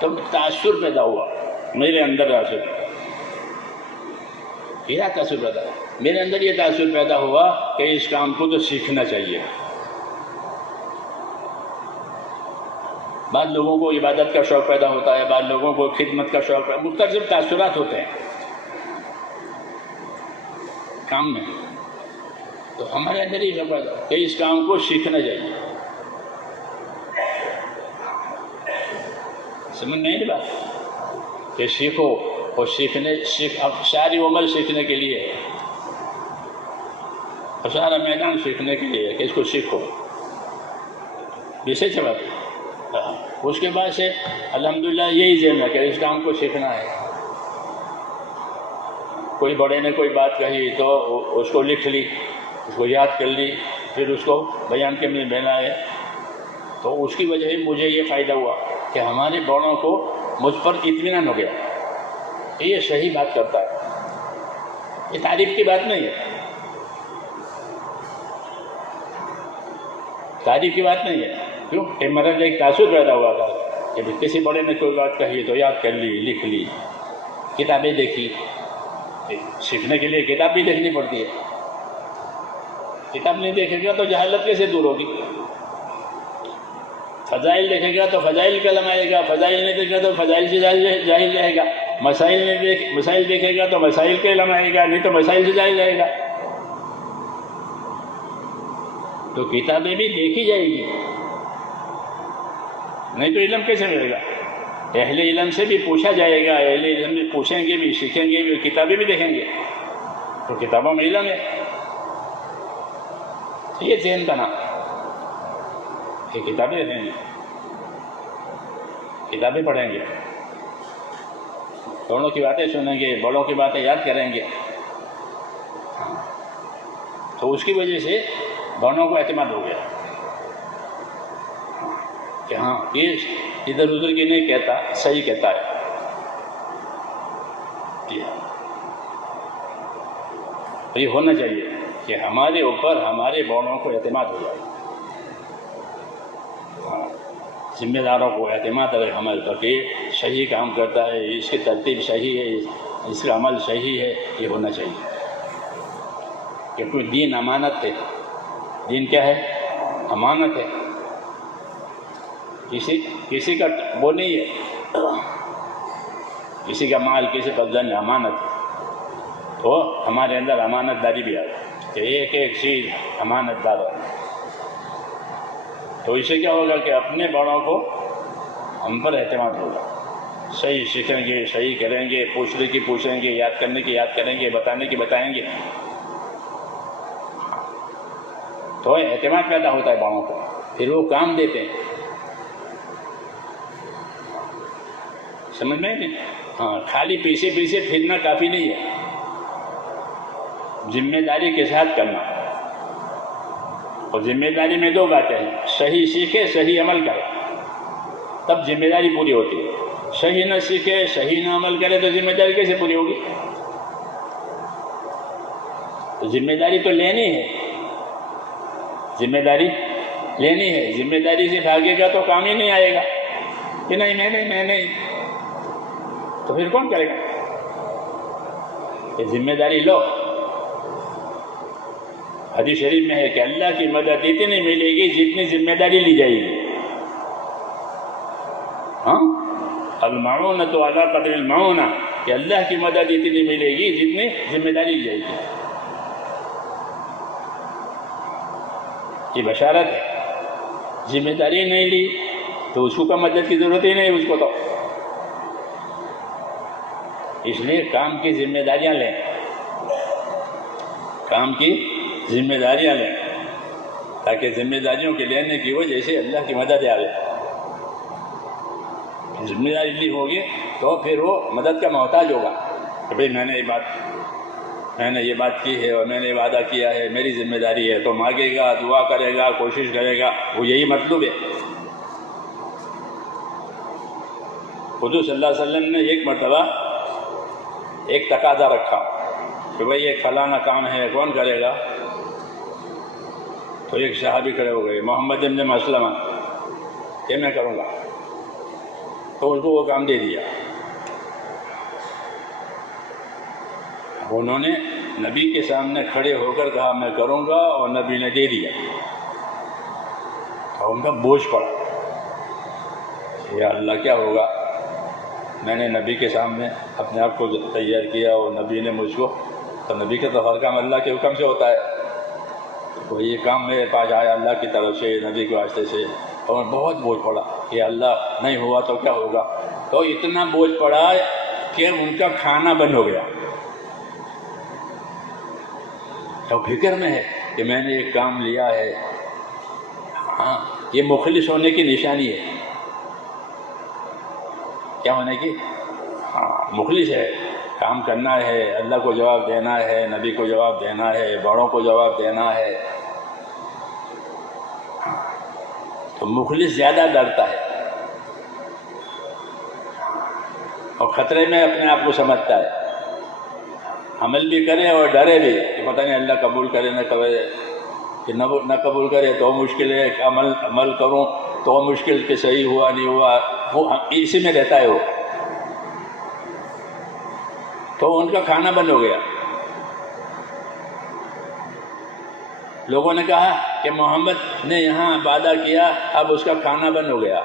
تب تاثر پیدا ہوا میرے اندر، میرا تاثر پیدا ہوا، میرے اندر یہ تاثر پیدا ہوا کہ اس کام کو تو سیکھنا چاہیے۔ بعض لوگوں کو عبادت کا شوق پیدا ہوتا ہے، بعض لوگوں کو خدمت کا شوق ہے، مختلف تاثرات ہوتے ہیں کام میں۔ تو ہمارے اندر ہی کہ اس کام کو سیکھنا چاہیے. سمجھ میں نہیں بات کہ سیکھو اور اب ساری عمر سیکھنے کے لیے اور سارا میدان سیکھنے کے لیے کہ اس کو سیکھو جیسے چبات. اس کے بعد سے الحمدللہ یہی ذہن ہے کہ اس کام کو سیکھنا ہے. کوئی بڑے نے کوئی بات کہی تو اس کو لکھ لی، اس کو یاد کر لی، پھر اس کو بیان کے میں بہنا ہے. تو اس کی وجہ سے مجھے یہ فائدہ ہوا کہ ہمارے بڑوں کو مجھ پر اطمینان ہو گیا کہ یہ صحیح بات کرتا ہے. یہ تعریف کی بات نہیں ہے، تعریف کی بات نہیں ہے. کیوں کہ میرا ایک تاثر پیدا ہوا تھا کہ کسی بڑے نے کوئی بات کہی تو یاد کر لی، لکھ لی، کتابیں دیکھی. سیکھنے کے لیے کتاب بھی دیکھنی پڑتی ہے. کتاب نہیں دیکھے گا تو جہالت کیسے دور ہوگی؟ فضائل دیکھے گا تو فضائل کا علم آئے گا، فضائل نہیں دیکھے گا تو فضائل سے جاہل رہے گا. مسائل دیکھے گا تو مسائل کے علم آئے گا، نہیں تو مسائل سے جاہل رہے گا. تو کتابیں بھی دیکھی جائے گی، نہیں تو علم کیسے ملے گا؟ اہل علم سے بھی پوچھا جائے گا، اہل علم بھی پوچھیں گے بھی، سیکھیں گے بھی، کتابیں بھی دیکھیں گے. تو کتابوں میں علم ہے. یہ ذہن بنا کہ کتابیں دیکھیں گے، کتابیں پڑھیں گے، بڑوں کی باتیں سنیں گے، بڑوں کی باتیں یاد کریں گے. تو اس کی وجہ سے بڑوں کو اعتماد ہو گیا کہ ہاں یہ ادھر ادھر کی نہیں کہتا، صحیح کہتا ہے. یہ ہونا چاہیے کہ ہمارے اوپر ہمارے بڑوں کو اعتماد ہو جائے. ذمہ داروں کو اعتماد رہے ہمارے اوپر کہ صحیح کام کرتا ہے، اس کی ترتیب صحیح ہے، اس کا عمل صحیح ہے. یہ ہونا چاہیے کیونکہ دین امانت ہے. دین کیا ہے؟ امانت ہے. کسی کا وہ نہیں ہے، کسی کا مال کسی کا دن امانت ہے. تو ہمارے اندر امانت داری بھی آئے کہ ایک ایک چیز امانت دار ہے. تو اس سے کیا ہوگا کہ اپنے بڑوں کو ہم پر اعتماد ہوگا. صحیح سیکھیں گے، صحیح کریں گے، پوچھنے کی پوچھیں گے، یاد کرنے کی یاد کریں گے، بتانے کی بتائیں گے. تو اعتماد پیدا ہوتا ہے بڑوں کو، پھر وہ کام دیتے ہیں. سمجھ میں نہیں؟ ہاں، خالی پیچھے پیچھے پھرنا کافی نہیں ہے، ذمہ داری کے ساتھ کرنا. اور ذمہ داری میں دو باتیں ہیں، صحیح سیکھے، صحیح عمل کرے، تب ذمہ داری پوری ہوتی ہے. صحیح نہ سیکھے، صحیح نہ عمل کرے تو ذمہ داری کیسے پوری ہوگی؟ تو ذمہ داری تو لینی ہے، ذمہ داری لینی ہے. ذمہ داری سے بھاگے گا تو کام ہی نہیں آئے گا کہ نہیں میں نہیں، تو پھر کون کرے گا؟ کہ ذمہ داری لو. حدیث شریف میں ہے کہ اللہ کی مدد اتنی ملے گی جتنی ذمہ داری لی جائے گی. ہاں، المعونۃ علی قدر المعونہ، کہ اللہ کی مدد اتنی ملے گی جتنی ذمہ داری لی جائے گی. یہ بشارت ہے. ذمہ داری نہیں لی تو اس کو مدد کی ضرورت ہی نہیں اس کو. تو اس لیے کام کی ذمہ داریاں لیں، کام کی ذمہ داریاں لیں، تاکہ ذمہ داریوں کے لینے کی وجہ سے اللہ کی مدد آئے. ذمہ داری لی ہوگی تو پھر وہ مدد کا محتاج ہوگا کہ بھئی میں نے یہ بات کی ہے اور میں نے وعدہ کیا ہے، میری ذمہ داری ہے. تو مانگے گا، دعا کرے گا، کوشش کرے گا. وہ یہی مطلب ہے. حضور صلی اللہ علیہ وسلم نے ایک مرتبہ ایک تقاضا رکھا کہ بھئی ایک فلانا کام ہے، کون کرے گا؟ تو ایک صحابی کھڑے ہو گئے، محمد بن مسلمہ، کہ میں کروں گا. تو اس کو وہ کام دے دیا. انہوں نے نبی کے سامنے کھڑے ہو کر کہا میں کروں گا، اور نبی نے دے دیا. اور ان کا بوجھ پڑا، یا اللہ کیا ہوگا، میں نے نبی کے سامنے اپنے آپ کو تیار کیا اور نبی نے مجھ کو. تو نبی کا تو ہر کام اللہ کے حکم سے ہوتا ہے. تو یہ کام میرے پاس آیا اللہ کی طرف سے، نبی کے واسطے سے، اور بہت بوجھ پڑا کہ اللہ نہیں ہوا تو کیا ہوگا. تو اتنا بوجھ پڑا کہ ان کا کھانا بند ہو گیا. تو فکر میں ہے کہ میں نے ایک کام لیا ہے. ہاں، یہ مخلص ہونے کی نشانی ہے. کیا ہونے کی؟ ہاں، مخلص ہے، کام کرنا ہے، اللہ کو جواب دینا ہے، نبی کو جواب دینا ہے، بڑوں کو جواب دینا ہے. تو مخلص زیادہ ڈرتا ہے اور خطرے میں اپنے آپ کو سمجھتا ہے. عمل بھی کرے اور ڈرے بھی کہ پتہ نہیں اللہ قبول کرے نہ کرے، کہ نہ قبول کرے تو مشکل ہے، کہ عمل کروں تو مشکل کہ صحیح ہوا نہیں ہوا، وہ اسی میں رہتا ہے وہ. تو ان کا کھانا بند ہو گیا. لوگوں نے کہا کہ محمد نے یہاں وعدہ کیا، اب اس کا کھانا بند ہو گیا.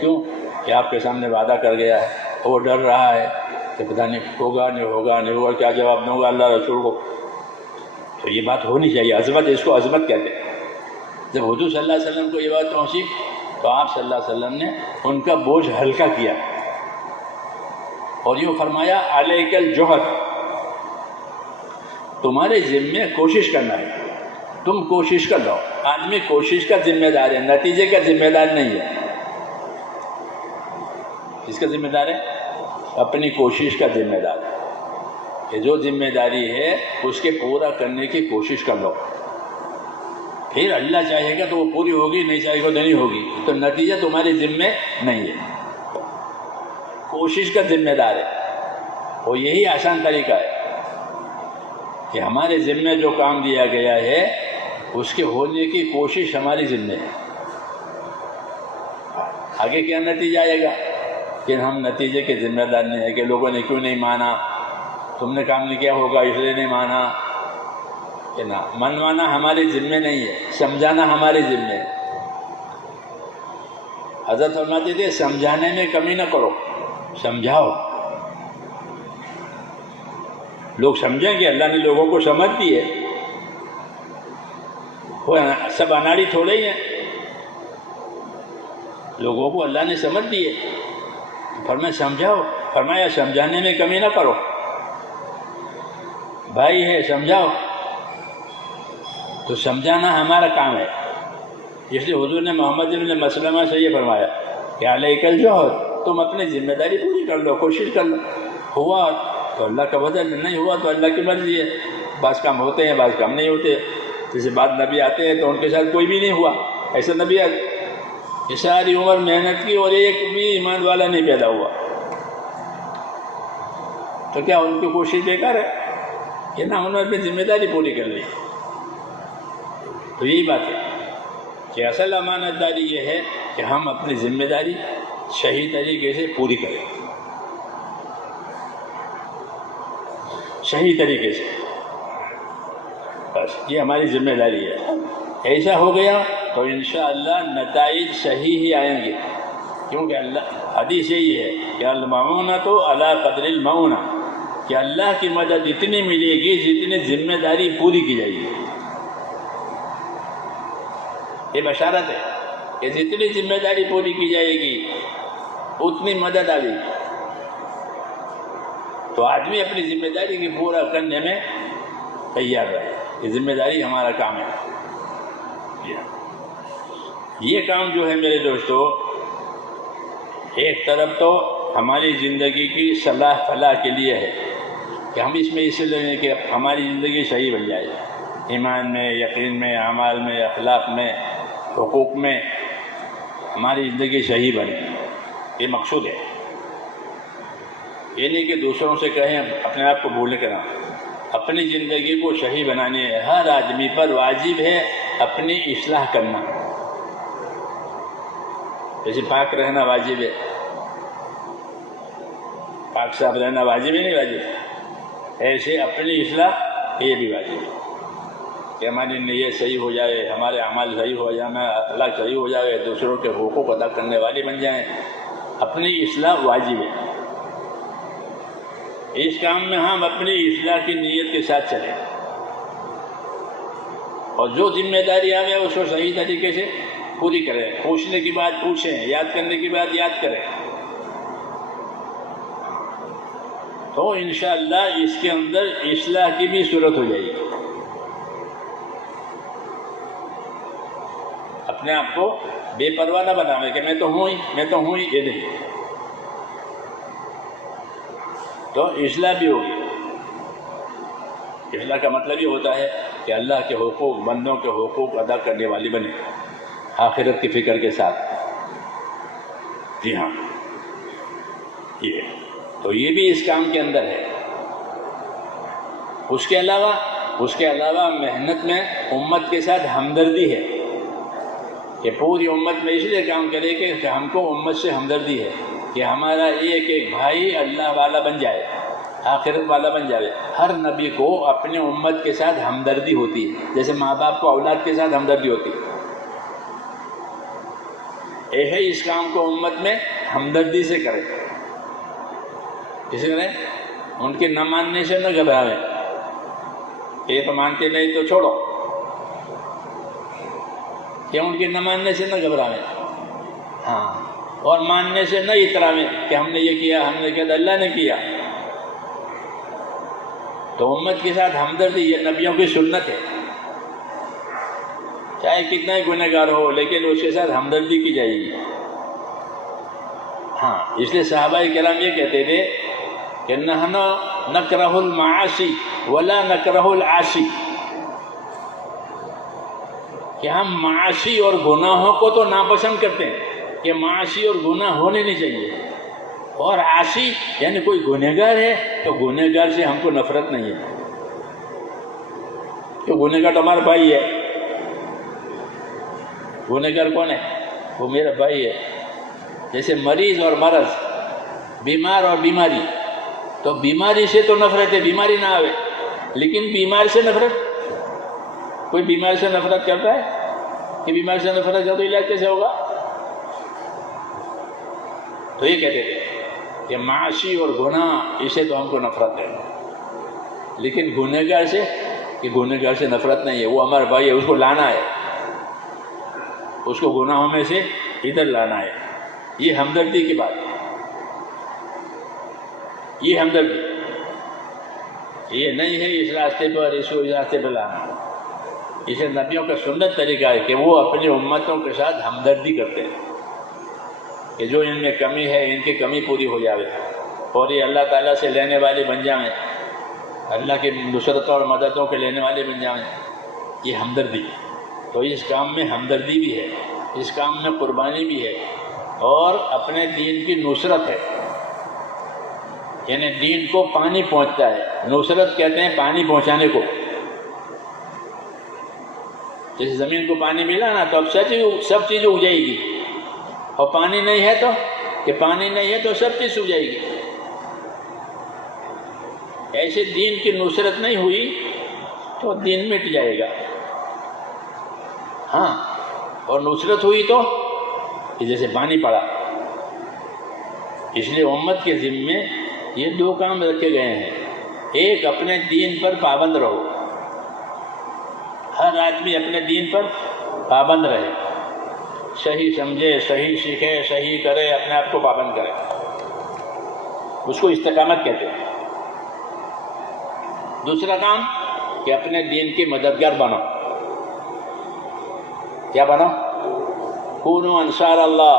کیوں؟ کہ آپ کے سامنے وعدہ کر گیا ہے، وہ ڈر رہا ہے کہ پتہ نہیں ہوگا نہیں ہوگا نہیں ہوگا، کیا جواب دوں گا اللہ رسول کو. تو یہ بات ہونی چاہیے، عظمت، اس کو عظمت کہتے ہیں. جب حضور صلی اللہ علیہ وسلم کو یہ بات پہنچی تو آپ صلی اللہ علیہ وسلم نے ان کا بوجھ ہلکا کیا اور یوں فرمایا علیک الجہد، تمہارے ذمے کوشش کرنا ہے، تم کوشش کر لو. آدمی کوشش کا ذمہ دار ہے، نتیجے کا ذمہ دار نہیں ہے. کس کا ذمہ دار ہے؟ اپنی کوشش کا ذمہ دار ہے. کہ جو ذمہ داری ہے اس کے پورا کرنے کی کوشش کر لو. پھر اللہ چاہے گا تو وہ پوری ہوگی، نہیں چاہے گا تو نہیں ہوگی. تو نتیجہ تمہارے ذمے نہیں ہے، کوشش کا ذمہ دار ہے. اور یہی آسان طریقہ ہے کہ ہمارے ذمے جو کام دیا گیا ہے اس کے ہونے کی کوشش ہماری ذمے ہے. آگے کیا نتیجہ آئے گا کہ ہم نتیجے کے ذمہ دار نہیں ہے کہ لوگوں نے کیوں نہیں مانا، تم نے کام نہیں کیا ہوگا اس لیے نہیں مانا. کہ نہ، منوانا ہمارے ذمے نہیں ہے، سمجھانا ہمارے ذمے ہے. حضرت فرماتے تھے سمجھانے میں کمی نہ کرو، سمجھاؤ. لوگ سمجھیں گے، اللہ نے لوگوں کو سمجھ دی ہے. وہ سب اناڑی تھوڑے ہی ہیں، لوگوں کو اللہ نے سمجھ دی ہے. فرمایا سمجھاؤ، فرمایا سمجھانے میں کمی نہ کرو. بھائی ہے سمجھاؤ، تو سمجھانا ہمارا کام ہے. اس لیے حضور نے محمد بن مسلمہ سے یہ فرمایا کہ علیک الجہد، تم اپنی ذمہ داری پوری کر لو، کوشش کر لو. ہوا تو اللہ کا بدل، نہیں ہوا تو اللہ کی مرضی ہے. بعض کام ہوتے ہیں، بعض کام نہیں ہوتے. جیسے بعض نبی آتے ہیں تو ان کے ساتھ کوئی بھی نہیں ہوا. ایسا نبی یہ ساری عمر محنت کی اور ایک بھی ایمان والا نہیں پیدا ہوا، تو کیا ان کی کوشش بیکار ہے؟ کہ نہ، انہوں نے اپنی ذمہ داری پوری کر لی. تو یہی بات ہے کہ اصل امانت داری یہ ہے کہ ہم اپنی ذمہ داری صحیح طریقے سے پوری کریں، صحیح طریقے سے. بس یہ ہماری ذمہ داری ہے. ایسا ہو گیا تو انشاءاللہ نتائج صحیح ہی آئیں گے. کیونکہ اللہ، حدیث یہی ہے کہ المعونۃ علی قدر المعونہ، کہ اللہ کی مدد اتنی ملے گی جتنی ذمہ داری پوری کی جائے گی. یہ بشارت ہے کہ جتنی ذمہ داری پوری کی جائے گی اتنی مدد آ جائے گی. تو آدمی اپنی ذمہ داری کی پورا کرنے میں تیار رہے. یہ ذمہ داری ہمارا کام ہے. یہ کام جو ہے میرے دوستو، ایک طرف تو ہماری زندگی کی صلاح فلاح کے لیے ہے کہ ہم اس میں لیے لیں کہ ہماری زندگی صحیح بن جائے، ایمان میں، یقین میں، اعمال میں، اخلاق میں، حقوق میں ہماری زندگی صحیح بنے. یہ مقصود ہے. یہ نہیں کہ دوسروں سے کہیں اپنے آپ کو بھولے کرنا. اپنی زندگی کو صحیح بنانے ہر آدمی پر واجب ہے اپنی اصلاح کرنا. جیسے پاک رہنا واجب ہے، پاک صاف رہنا واجب ہے، نہیں واجب، ایسے اپنی اصلاح یہ بھی واجب ہے کہ ہماری نیت صحیح ہو جائے، ہمارے اعمال صحیح ہو جائے، ہمارا اخلاق صحیح ہو جائے، دوسروں کے حقوق ادا کرنے والے بن جائیں. اپنی اصلاح واجب ہے. اس کام میں ہم اپنی اصلاح کی نیت کے ساتھ چلیں. اور جو ذمہ داری آئے اس کو صحیح طریقے سے پوری کریں. پوچھنے کی بات پوچھیں، یاد کرنے کی بات یاد کریں. تو انشاءاللہ اس کے اندر اصلاح کی بھی صورت ہو جائے گی. اپنے آپ کو بے پرواہ نہ بناوے کہ میں تو ہوں ہی یہ نہیں. تو اصلاح بھی ہوگی. اصلاح کا مطلب یہ ہوتا ہے کہ اللہ کے حقوق، بندوں کے حقوق ادا کرنے والی بنے آخرت کی فکر کے ساتھ. جی ہاں، یہ بھی اس کام کے اندر ہے. اس کے علاوہ محنت میں امت کے ساتھ ہمدردی ہے کہ پوری امت میں اس لیے کام کرے کہ ہم کو امت سے ہمدردی ہے کہ ہمارا ایک بھائی اللہ والا بن جائے، آخرت والا بن جائے. ہر نبی کو اپنے امت کے ساتھ ہمدردی ہوتی ہے، جیسے ماں باپ کو اولاد کے ساتھ ہمدردی ہوتی ہے. اس کام کو امت میں ہمدردی سے کرے. اسی طرح ان کے نہ ماننے سے نہ گھبراویں. یہ تو مانتے نہیں تو چھوڑو، کہ ان کے نہ ماننے سے نہ گھبراویں. ہاں، اور ماننے سے نہ اتراویں کہ ہم نے یہ کیا، ہم نے کیا، تو اللہ نے کیا. تو امت کے ساتھ ہمدردی یہ نبیوں کی سنت ہے. چاہے کتنا ہی گنہگار ہو لیکن اس کے ساتھ ہمدردی کی جائے گی. ہاں، اس لیے صحابہ کرام یہ کہتے تھے کہ نحن نکرہ المعاصی ولا نکرہ العاصی، کہ ہم معاشی اور گناہوں کو تو ناپسند کرتے ہیں کہ معاشی اور گناہ ہونے نہیں چاہیے، اور عاصی یعنی کوئی گنہگار ہے تو گنہگار سے ہم کو نفرت نہیں ہے. کہ گنہگار تو ہمارا بھائی ہے. گنہگار کون ہے؟ وہ میرا بھائی ہے. جیسے مریض اور مرض، بیمار اور بیماری، تو بیماری سے تو نفرت ہے، بیماری نہ آوے، لیکن بیمار سے نفرت. کوئی بیمار سے نفرت کرتا ہے کہ بیمار سے نفرت کرتا تو علاج کیسے ہوگا؟ تو یہ کہتے تھے کہ معاشی اور گناہ اسے تو ہم کو نفرت ہے، لیکن گنہگار سے، کہ گنہگار سے نفرت نہیں ہے، وہ ہمارا بھائی ہے، اس کو لانا ہے، اس کو گناہوں میں سے ادھر لانا ہے. یہ ہمدردی کی بات ہے. یہ ہمدردی یہ نہیں ہے اس راستے پر اس کو اس راستے پر لانا. اسے نبیوں کا سنت طریقہ ہے کہ وہ اپنی امتوں کے ساتھ ہمدردی کرتے ہیں کہ جو ان میں کمی ہے ان کی کمی پوری ہو جاوے، اور یہ اللہ تعالیٰ سے لینے والے بن جائیں، اللہ کی نصرتوں اور مددوں کے لینے والے بن جائیں. یہ ہمدردی. تو اس کام میں ہمدردی بھی ہے، اس کام میں قربانی بھی ہے، اور اپنے دین کی نصرت ہے. یعنی دین کو پانی پہنچتا ہے. نصرت کہتے ہیں پانی پہنچانے کو. جیسے زمین کو پانی ملا نا تو اب سب چیز اگ جائے گی، اور پانی نہیں ہے تو، کہ پانی نہیں ہے تو سب چیز سوکھ جائے گی. ایسے دین کی نصرت نہیں ہوئی تو دین مٹ جائے گا. ہاں، اور نصرت ہوئی تو جیسے پانی پڑا. اس لیے امت کے ذمے یہ دو کام رکھے گئے ہیں. ایک، اپنے دین پر پابند رہو. ہر آدمی اپنے دین پر پابند رہے، صحیح سمجھے، صحیح سیکھے، صحیح کرے، اپنے آپ کو پابند کرے. اس کو استقامت کہتے ہیں. دوسرا کام کہ اپنے دین کی مددگار بنو. کیا بنو؟ کونوا انصار اللہ.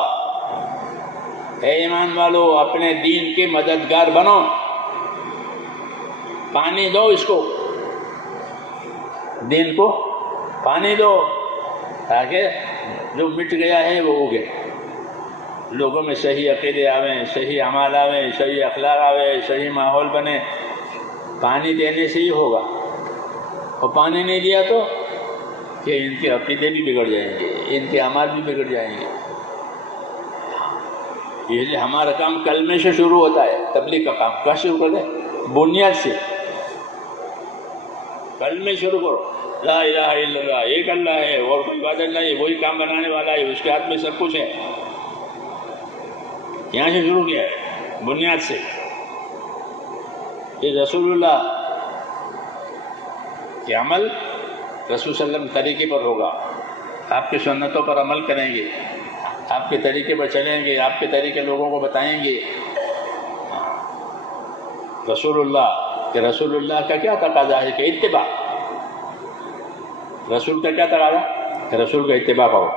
اے ایمان والو، اپنے دین کے مددگار بنو. پانی دو اس کو، دین کو پانی دو، تاکہ جو مٹ گیا ہے وہ اگے. لوگوں میں صحیح عقیدے آویں، صحیح اعمال آویں، صحیح اخلاق آویں، صحیح ماحول بنے. پانی دینے سے ہی ہوگا. اور پانی نہیں دیا تو کہ ان کے عقیدے بھی بگڑ جائیں گے، ان کے اعمال بھی بگڑ جائیں گے. یہ لیے ہمارا کام کلمے سے شروع ہوتا ہے. تبلیغ کا کام کہاں شروع کرتے ہیں؟ بنیاد سے. کلمے شروع کرو، لا الہ الا اللہ، ایک اللہ ہے اور کوئی عبادت نہیں ہے، وہی کام بنانے والا ہے، اس کے ہاتھ میں سب کچھ ہے. یہاں سے شروع کیا ہے، بنیاد سے. یہ رسول اللہ کے عمل رسول صلی اللہ علیہ وسلم طریقے پر ہوگا، آپ کی سنتوں پر عمل کریں گے، آپ کے طریقے پر چلیں گے، آپ کے طریقے لوگوں کو بتائیں گے. رسول اللہ کا کیا تقاضا ہے کہ اتباع. رسول کا کیا تقاضا کہ رسول کا اتباع کرو،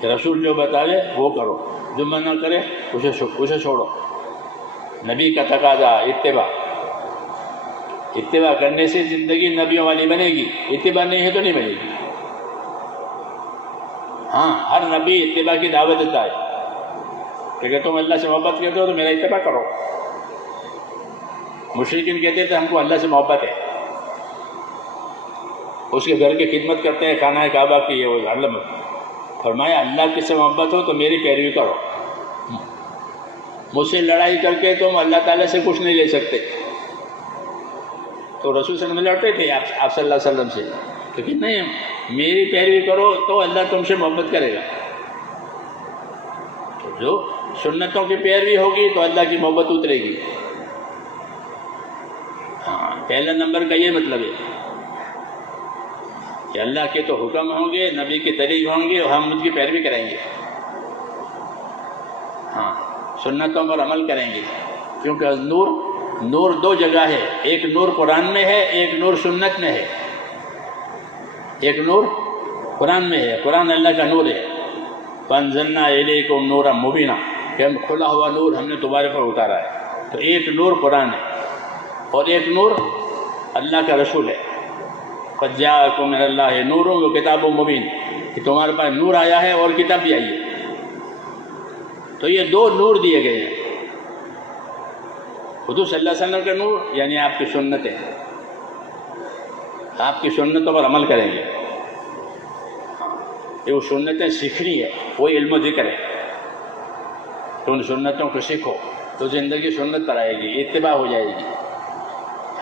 کہ رسول جو بتائے وہ کرو، جو منع کرے اسے چھوڑو. نبی کا تقاضا اتباع کرنے سے زندگی نبیوں والی بنے گی، اتباع نہیں ہے تو نہیں بنے گی. ہاں، ہر نبی اتباع کی دعوت دیتا ہے کہ اگر تم اللہ سے محبت کرتے ہو تو میرا اتباع کرو. مشرکین کہتے تھے ہم کو اللہ سے محبت ہے، اس کے گھر کی خدمت کرتے ہیں، خانہ کعبہ کی ہے وہ علم. فرمایا اللہ کس سے محبت ہو تو میری پیروی کرو. مجھ سے لڑائی کر کے تم اللہ تعالیٰ سے کچھ نہیں لے سکتے. تو رسول صلی اللہ علیہ وسلم لڑتے تھے آپ صلی اللہ علیہ وسلم سے، لیکن نہیں، میری پیروی کرو تو اللہ تم سے محبت کرے گا. تو جو سنتوں کی پیروی ہوگی تو اللہ کی محبت اترے گی. ہاں، پہلا نمبر کا یہ مطلب ہے کہ اللہ کے تو حکم ہوں گے، نبی کے طریق ہوں گے اور ہم ان کی پیروی کریں گے. ہاں، سنتوں پر عمل کریں گے، کیونکہ نور دو جگہ ہے، ایک نور قرآن میں ہے، ایک نور سنت میں ہے. ایک نور قرآن میں ہے، قرآن اللہ کا نور ہے. فَأَنزَلْنَا إِلَيْكُمْ نُورًا مُبِينًا، کہ کھلا ہوا نور ہم نے تمہارے پر اتارا ہے. تو ایک نور قرآن ہے اور ایک نور اللہ کا رسول ہے. قَدْ جَاءَكُم مِّنَ اللَّهِ نُورٌ وَكِتَابٌ مُبِينٌ، کہ تمہارے پاس نور آیا ہے اور کتاب بھی آئی ہے. تو یہ دو نور دیے گئے ہیں. حضور صلی اللہ علیہ وسلم کا نور یعنی آپ کی سنتیں، آپ کی سنتوں پر عمل کریں گے. یہ وہ سنتیں سیکھنی ہے، وہی علم و ذکر ہے. تو ان سنتوں کو سیکھو تو زندگی سنت پر آئے گی، اتباع ہو جائے گی.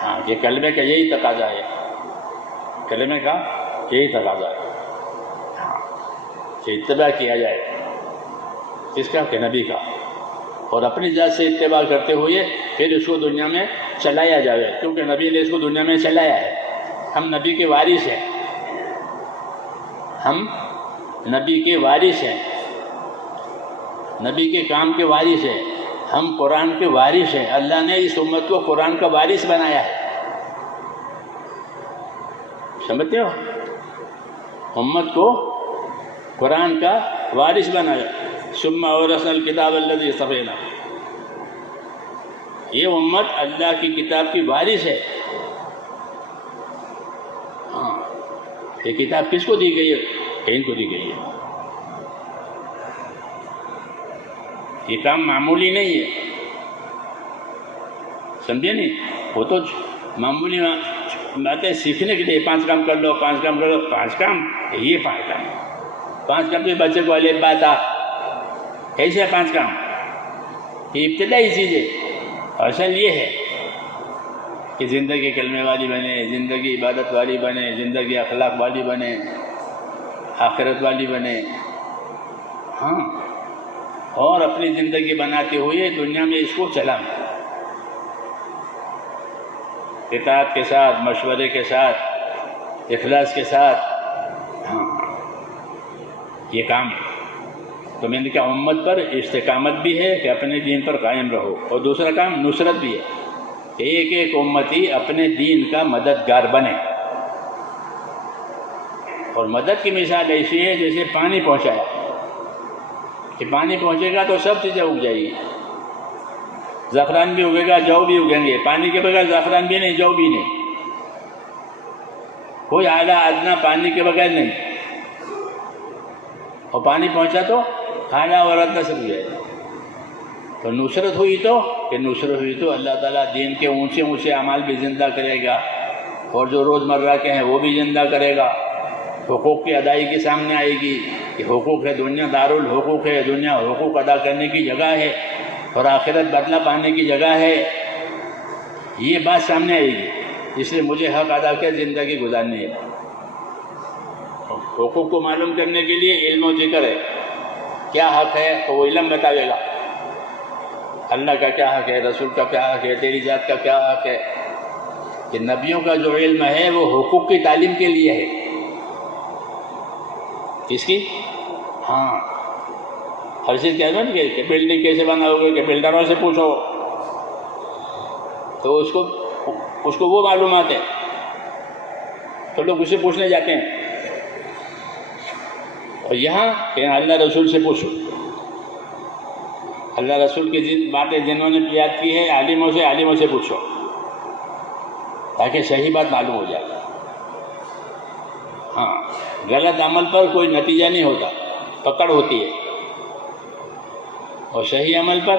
ہاں، یہ کلمے کا یہی تقاضا ہے، کلمے کا یہی تقاضا ہے. ہاں، کہ اتباع کیا جائے کس کا؟ کہ نبی کا. اور اپنی ذات سے اتباع کرتے ہوئے پھر اس کو دنیا میں چلایا جائے، کیونکہ نبی نے اس کو دنیا میں چلایا ہے. ہم نبی کے وارث ہیں، ہم نبی کے وارث ہیں، نبی کے کام کے وارث ہیں. ہم قرآن کے وارث ہیں. اللہ نے اس امت کو قرآن کا وارث بنایا ہے. سمجھتے ہو؟ امت کو قرآن کا وارث بنایا. ثم اورثنا الکتاب الذی اصطفینا، یہ امت اللہ کی کتاب کی وارث ہے. ہاں، یہ کتاب کس کو دی گئی ہے؟ ان کو دی گئی ہے. یہ کام معمولی نہیں ہے، سمجھے نہیں؟ وہ تو معمولی باتیں سیکھنے کے لیے 5 کام کر لو، 5 کام کر لو. 5 کام یہ 5 کام 5 کام تو بچے کو الف با تا ایسے 5 کام، یہ ابتدائی چیز ہے. اصل یہ ہے کہ زندگی کلمے والی بنے، زندگی عبادت والی بنے، زندگی اخلاق والی بنے، آخرت والی بنے. ہاں، اور اپنی زندگی بناتے ہوئے دنیا میں اس کو چلانا، اطاعت کے ساتھ، مشورے کے ساتھ، اخلاص کے ساتھ. ہاں، یہ کام ہے. تو میں نے کہا امت پر استقامت بھی ہے کہ اپنے دین پر قائم رہو، اور دوسرا کام نصرت بھی ہے کہ ایک ایک امتی اپنے دین کا مددگار بنے. اور مدد کی مثال ایسی ہے جیسے پانی پہنچایا، کہ پانی پہنچے گا تو سب چیزیں اگ جائے گی. زعفران بھی اگے گا، جو بھی اگیں گے. پانی کے بغیر زعفران بھی نہیں، جو بھی نہیں. کوئی اعلیٰ ادنا پانی کے بغیر نہیں. اور پانی پہنچا تو اعلیٰ اور ادنا سب ہو جائے گا. تو نصرت ہوئی تو اللہ تعالیٰ دین کے اونچے اونچے اعمال بھی زندہ کرے گا، اور جو روزمرہ کے ہیں وہ بھی زندہ کرے گا. حقوق کی ادائیگی سامنے آئے گی کہ حقوق ہے، دنیا دارالحقوق ہے، دنیا حقوق ادا کرنے کی جگہ ہے اور آخرت بدلہ پانے کی جگہ ہے. یہ بات سامنے آئے گی. اس لیے مجھے حق ادا کر زندگی گزارنی ہے. حقوق کو معلوم کرنے کے لیے علم و ذکر ہے. کیا حق ہے تو وہ علم بتاوے گا. اللہ کا کیا حق ہے، رسول کا کیا حق ہے، تیری ذات کا کیا حق ہے. کہ نبیوں کا جو علم ہے وہ حقوق کی تعلیم کے لیے ہے. کس کی؟ ہاں، ہر چیز کہتے ہیں نا کہ بلڈنگ کیسے بناؤ گے کہ بلڈروں سے پوچھو، تو اس کو وہ معلومات ہیں تو لوگ اسے پوچھنے جاتے ہیں. اور یہاں کہ اللہ رسول سے پوچھو. اللہ رسول کی جن باتیں جنہوں نے یاد کی ہے عالموں سے پوچھو تاکہ صحیح بات معلوم ہو جائے. ہاں، غلط عمل پر کوئی نتیجہ نہیں ہوتا، پکڑ ہوتی ہے، اور صحیح عمل پر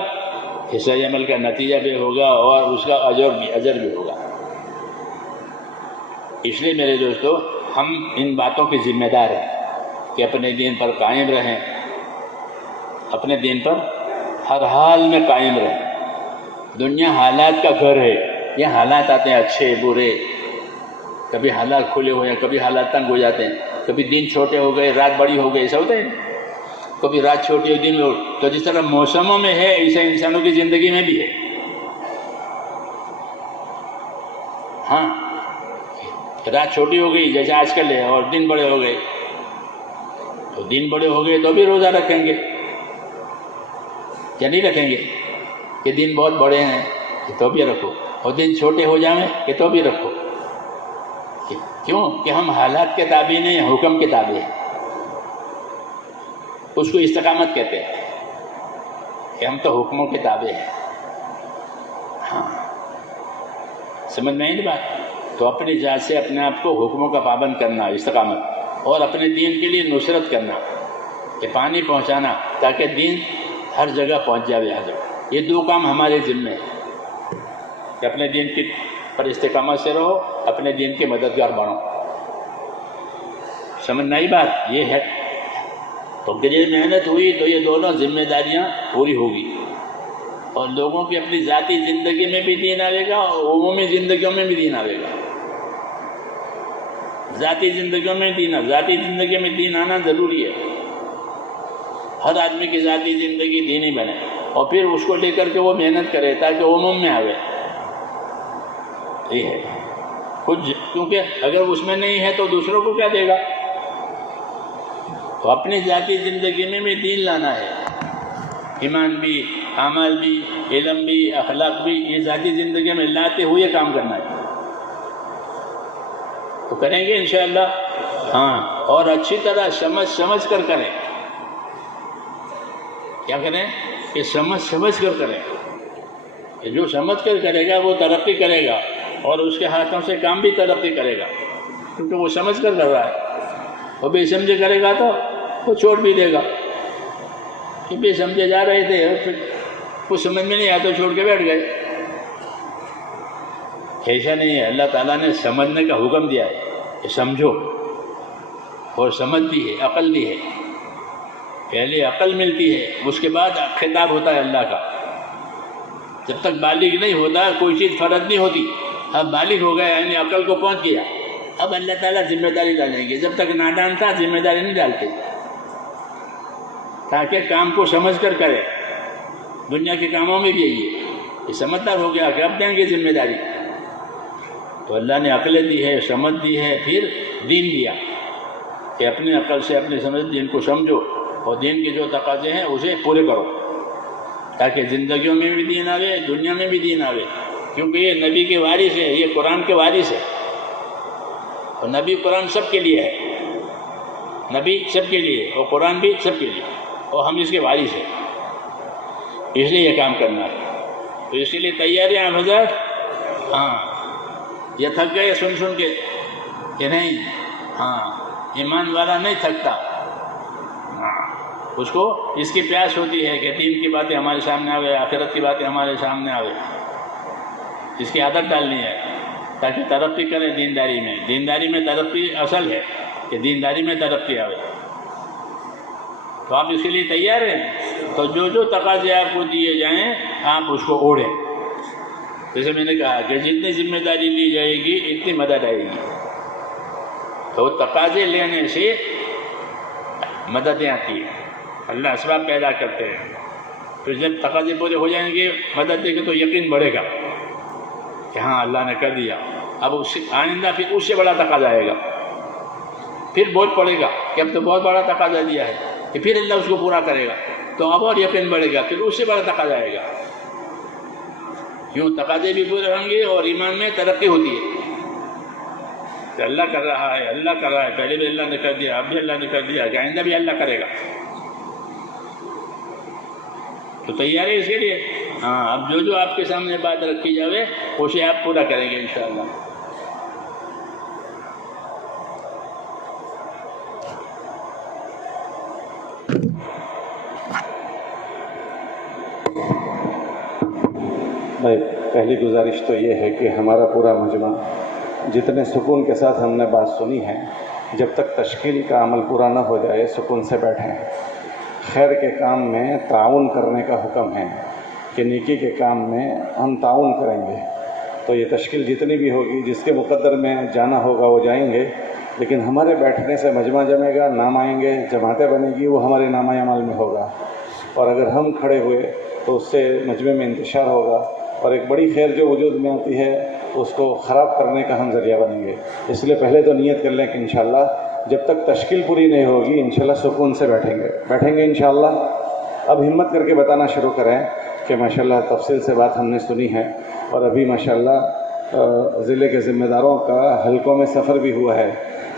صحیح عمل کا نتیجہ بھی ہوگا اور اس کا اجر بھی ہوگا. اس لیے میرے دوستو، ہم ان باتوں کے ذمہ دار ہیں کہ اپنے دین پر قائم رہیں، اپنے دین پر ہر حال میں قائم رہیں. دنیا حالات کا گھر ہے، یہ حالات آتے ہیں اچھے برے، کبھی حالات کھلے ہوئے ہیں، کبھی حالات تنگ ہو جاتے ہیں، کبھی دن چھوٹے ہو گئے رات بڑی ہو گئی، ایسا ہوتا ہے. کبھی رات چھوٹی ہو دن میں، تو جس طرح موسموں میں ہے ایسے انسانوں کی زندگی میں بھی ہے. ہاں، رات چھوٹی ہو گئی جیسے آج کل ہے، اور دن بڑے ہو گئے، تو دن بڑے ہو گئے تو بھی روزہ رکھیں گے یا نہیں رکھیں گے؟ کہ دن بہت بڑے ہیں کہ تو بھی رکھو، اور دن چھوٹے ہو جائیں کہ تو بھی رکھو. کیوں؟ کہ ہم حالات کے تابع نہیں، حکم کے تابع ہیں. اس کو استقامت کہتے ہیں کہ ہم تو حکموں کے تابع ہیں. ہاں، سمجھ میں آئی نا بات؟ تو اپنی ذات سے اپنے آپ کو حکموں کا پابند کرنا، استقامت، اور اپنے دین کے لیے نصرت کرنا، کہ پانی پہنچانا تاکہ دین ہر جگہ پہنچ جائے حضرت. یہ دو کام ہمارے ذمہ ہیں کہ اپنے دین کی پر استقامت سے رہو، اپنے دین کے مددگار بنو. سمجھ میں آئی بات؟ یہ ہے. تو یہ محنت ہوئی تو یہ دونوں ذمہ داریاں پوری ہوگی، اور لوگوں کی اپنی ذاتی زندگی میں بھی دین آئے گا اور عمومی زندگیوں میں بھی دین آئے گا. ذاتی زندگیوں میں ذاتی زندگی میں دین آنا ضروری ہے. ہر آدمی کی ذاتی زندگی دینی بنے، اور پھر اس کو لے کر کے وہ محنت کرے تاکہ عموم میں آوے. یہ ہے کیونکہ اگر اس میں نہیں ہے تو دوسروں کو کیا دے گا؟ تو اپنی ذاتی زندگی میں بھی دین لانا ہے. ایمان بھی، عمل بھی، علم بھی، اخلاق بھی، یہ ذاتی زندگی میں لاتے ہوئے کام کرنا ہے. تو کریں گے انشاءاللہ. ہاں، اور اچھی طرح سمجھ کر کریں. کیا کریں؟ کہ سمجھ کر کریں. کہ جو سمجھ کر کرے گا وہ ترقی کرے گا، اور اس کے ہاتھوں سے کام بھی ترقی کرے گا، کیونکہ وہ سمجھ کر کر رہا ہے. وہ بے سمجھے کرے گا تو وہ چھوڑ بھی دے گا. کہ بے سمجھے جا رہے تھے، پھر کچھ سمجھ میں نہیں آیا تو چھوڑ کے بیٹھ گئے. ایسا نہیں ہے. اللہ تعالیٰ نے سمجھنے کا حکم دیا ہے کہ سمجھو، اور سمجھ بھی ہے، عقل بھی ہے. پہلے عقل ملتی ہے، اس کے بعد خطاب ہوتا ہے اللہ کا. جب تک بالغ نہیں ہوتا کوئی چیز فرض نہیں ہوتی. اب بالغ ہو گیا یعنی عقل کو پہنچ گیا، اب اللہ تعالیٰ ذمہ داری ڈالیں گے. جب تک نادان تھا ذمہ داری نہیں ڈالتے، تاکہ کام کو سمجھ کر کرے. دنیا کے کاموں میں بھی یہی ہے کہ سمجھدار ہو گیا کہ اب دیں گے ذمہ داری. تو اللہ نے عقل دی ہے، سمجھ دی ہے، پھر دین دیا کہ اپنے عقل سے اپنے سمجھ دین کو سمجھو، اور دین کے جو تقاضے ہیں اسے پورے کرو، تاکہ زندگیوں میں بھی دین آوے، دنیا میں بھی دین آوے. کیونکہ یہ نبی کے وارث ہے، یہ قرآن کے وارث ہے. اور نبی قرآن سب کے لیے ہے، نبی سب کے لیے، اور قرآن بھی سب کے لیے، اور ہم اس کے وارث ہیں. اس لیے یہ کام کرنا ہے. تو اسی لیے تیاریاں حضرت. ہاں، یہ تھک گئے سن کے کہ نہیں. ہاں، ایمان والا نہیں تھکتا. ہاں، اس کو اس کی پیاس ہوتی ہے کہ دین کی باتیں ہمارے سامنے آوے، آخرت کی باتیں ہمارے سامنے آوے. اس کی عادت ڈالنی ہے تاکہ ترقی کرے دینداری میں. دینداری میں ترقی اصل ہے کہ دینداری میں ترقی آوے. تو آپ اس کے لیے تیار ہیں. تو جو تقاضے آپ کو دیے جائیں آپ اس کو اوڑھیں. جیسے میں نے کہا کہ جتنی ذمہ داری لی جائے گی اتنی مدد آئے گی. تو تقاضے لینے سے مددیں آتی ہیں، اللہ اسباب پیدا کرتے ہیں. پھر جب تقاضے پورے ہو جائیں گے، مدد دے گے تو یقین بڑھے گا کہ ہاں اللہ نے کر دیا. اب اس سے آئندہ پھر اس سے بڑا تقاضا آئے گا، پھر بوجھ پڑے گا کہ اب تو بہت بڑا تقاضا دیا ہے، کہ پھر اللہ اس کو پورا کرے گا، تو اب اور یقین بڑھے گا، پھر اس سے بڑا تقاضا آئے گا. یوں تقاضے بھی پورے ہوں گے اور ایمان میں ترقی ہوتی ہے کہ اللہ کر رہا ہے، اللہ کر رہا ہے، پہلے بھی اللہ نے کر دیا، اب بھی اللہ نے کر دیا، کہ آئندہ بھی اللہ کرے گا. تو تیار ہے اس کے لیے؟ ہاں، اب جو آپ کے سامنے بات رکھی جاوے اسے آپ پورا کریں گے انشاءاللہ. بھائی پہلی گزارش تو یہ ہے کہ ہمارا پورا مجمع جتنے سکون کے ساتھ ہم نے بات سنی ہے، جب تک تشکیل کا عمل پورا نہ ہو جائے سکون سے بیٹھیں. خیر کے کام میں تعاون کرنے کا حکم ہے کہ نیکی کے کام میں ہم تعاون کریں گے. تو یہ تشکیل جتنی بھی ہوگی، جس کے مقدر میں جانا ہوگا وہ جائیں گے، لیکن ہمارے بیٹھنے سے مجمع جمے گا، نام آئیں گے، جماعتیں بنے گی، وہ ہمارے نامہ اعمال میں ہوگا. اور اگر ہم کھڑے ہوئے تو اس سے مجمع میں انتشار ہوگا، اور ایک بڑی خیر جو وجود میں آتی ہے اس کو خراب کرنے کا ہم ذریعہ بنیں گے. اس لیے پہلے تو نیت کر لیں کہ انشاءاللہ جب تک تشکیل پوری نہیں ہوگی انشاءاللہ سکون سے بیٹھیں گے انشاءاللہ. اب ہمت کر کے بتانا شروع کریں کہ ماشاءاللہ تفصیل سے بات ہم نے سنی ہے، اور ابھی ماشاءاللہ ضلع کے ذمہ داروں کا حلقوں میں سفر بھی ہوا ہے.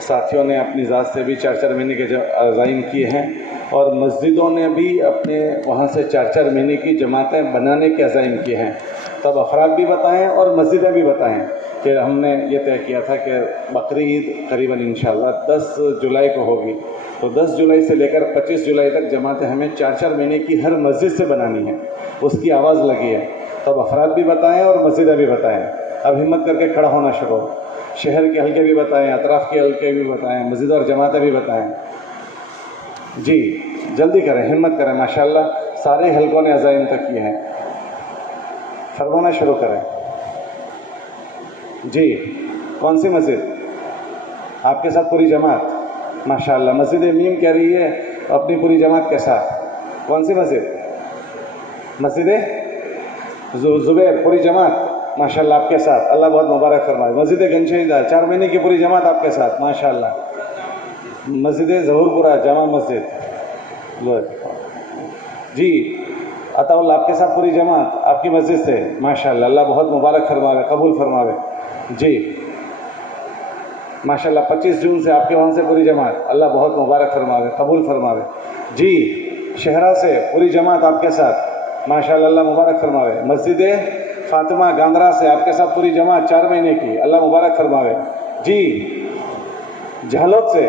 ساتھیوں نے اپنی ذات سے بھی 4 مہینے کے عزائم کیے ہیں، اور مسجدوں نے بھی اپنے وہاں سے 4 مہینے کی جماعتیں بنانے کے عزائم کیے ہیں. تب افراد بھی بتائیں اور مسجدیں بھی بتائیں کہ ہم نے یہ طے کیا تھا کہ بقرعید قریباً انشاءاللہ 10 جولائی کو ہوگی، تو 10 جولائی سے لے کر 25 جولائی تک جماعتیں ہمیں 4 مہینے کی ہر مسجد سے بنانی ہے. اس کی آواز لگی ہے. تب افراد بھی بتائیں اور مسجدیں بھی بتائیں. اب ہمت کر کے کھڑا ہونا شروع. شہر کے حلقے بھی بتائیں، اطراف کے حلقے بھی بتائیں، مسجد اور جماعتیں بھی بتائیں. جی جلدی کریں، ہمت کریں. ماشاءاللہ سارے حلقوں نے عزائم تک کیے ہیں. فرمانا شروع کریں. جی کون سی مسجد؟ آپ کے ساتھ پوری جماعت؟ ماشاءاللہ. مسجد میم کہہ رہی ہے اپنی پوری جماعت کے ساتھ. کون سی مسجد؟ مسجد زبیر پوری جماعت ماشاءاللہ آپ کے ساتھ. اللہ بہت مبارک فرمائے. مسجد گنشیدہ 4 مہینے کی پوری جماعت آپ کے ساتھ ماشاءاللہ. مسجد ظہور پورہ جامع مسجد. جی عطا اللہ آپ کے ساتھ پوری جماعت آپ کی مسجد سے ماشاءاللہ. اللہ بہت مبارک فرماوے، قبول فرماوے. جی ماشاءاللہ 25 جون سے آپ کے وہاں سے پوری جماعت. اللہ بہت مبارک فرماوے، قبول فرماوے. جی شہرہ سے پوری جماعت آپ کے ساتھ ماشاءاللہ. اللہ مبارک فرماوے. مسجد فاطمہ گاندرا سے آپ کے ساتھ پوری جماعت 4 مہینے کی. اللہ مبارک فرماوے. جی جھلوت سے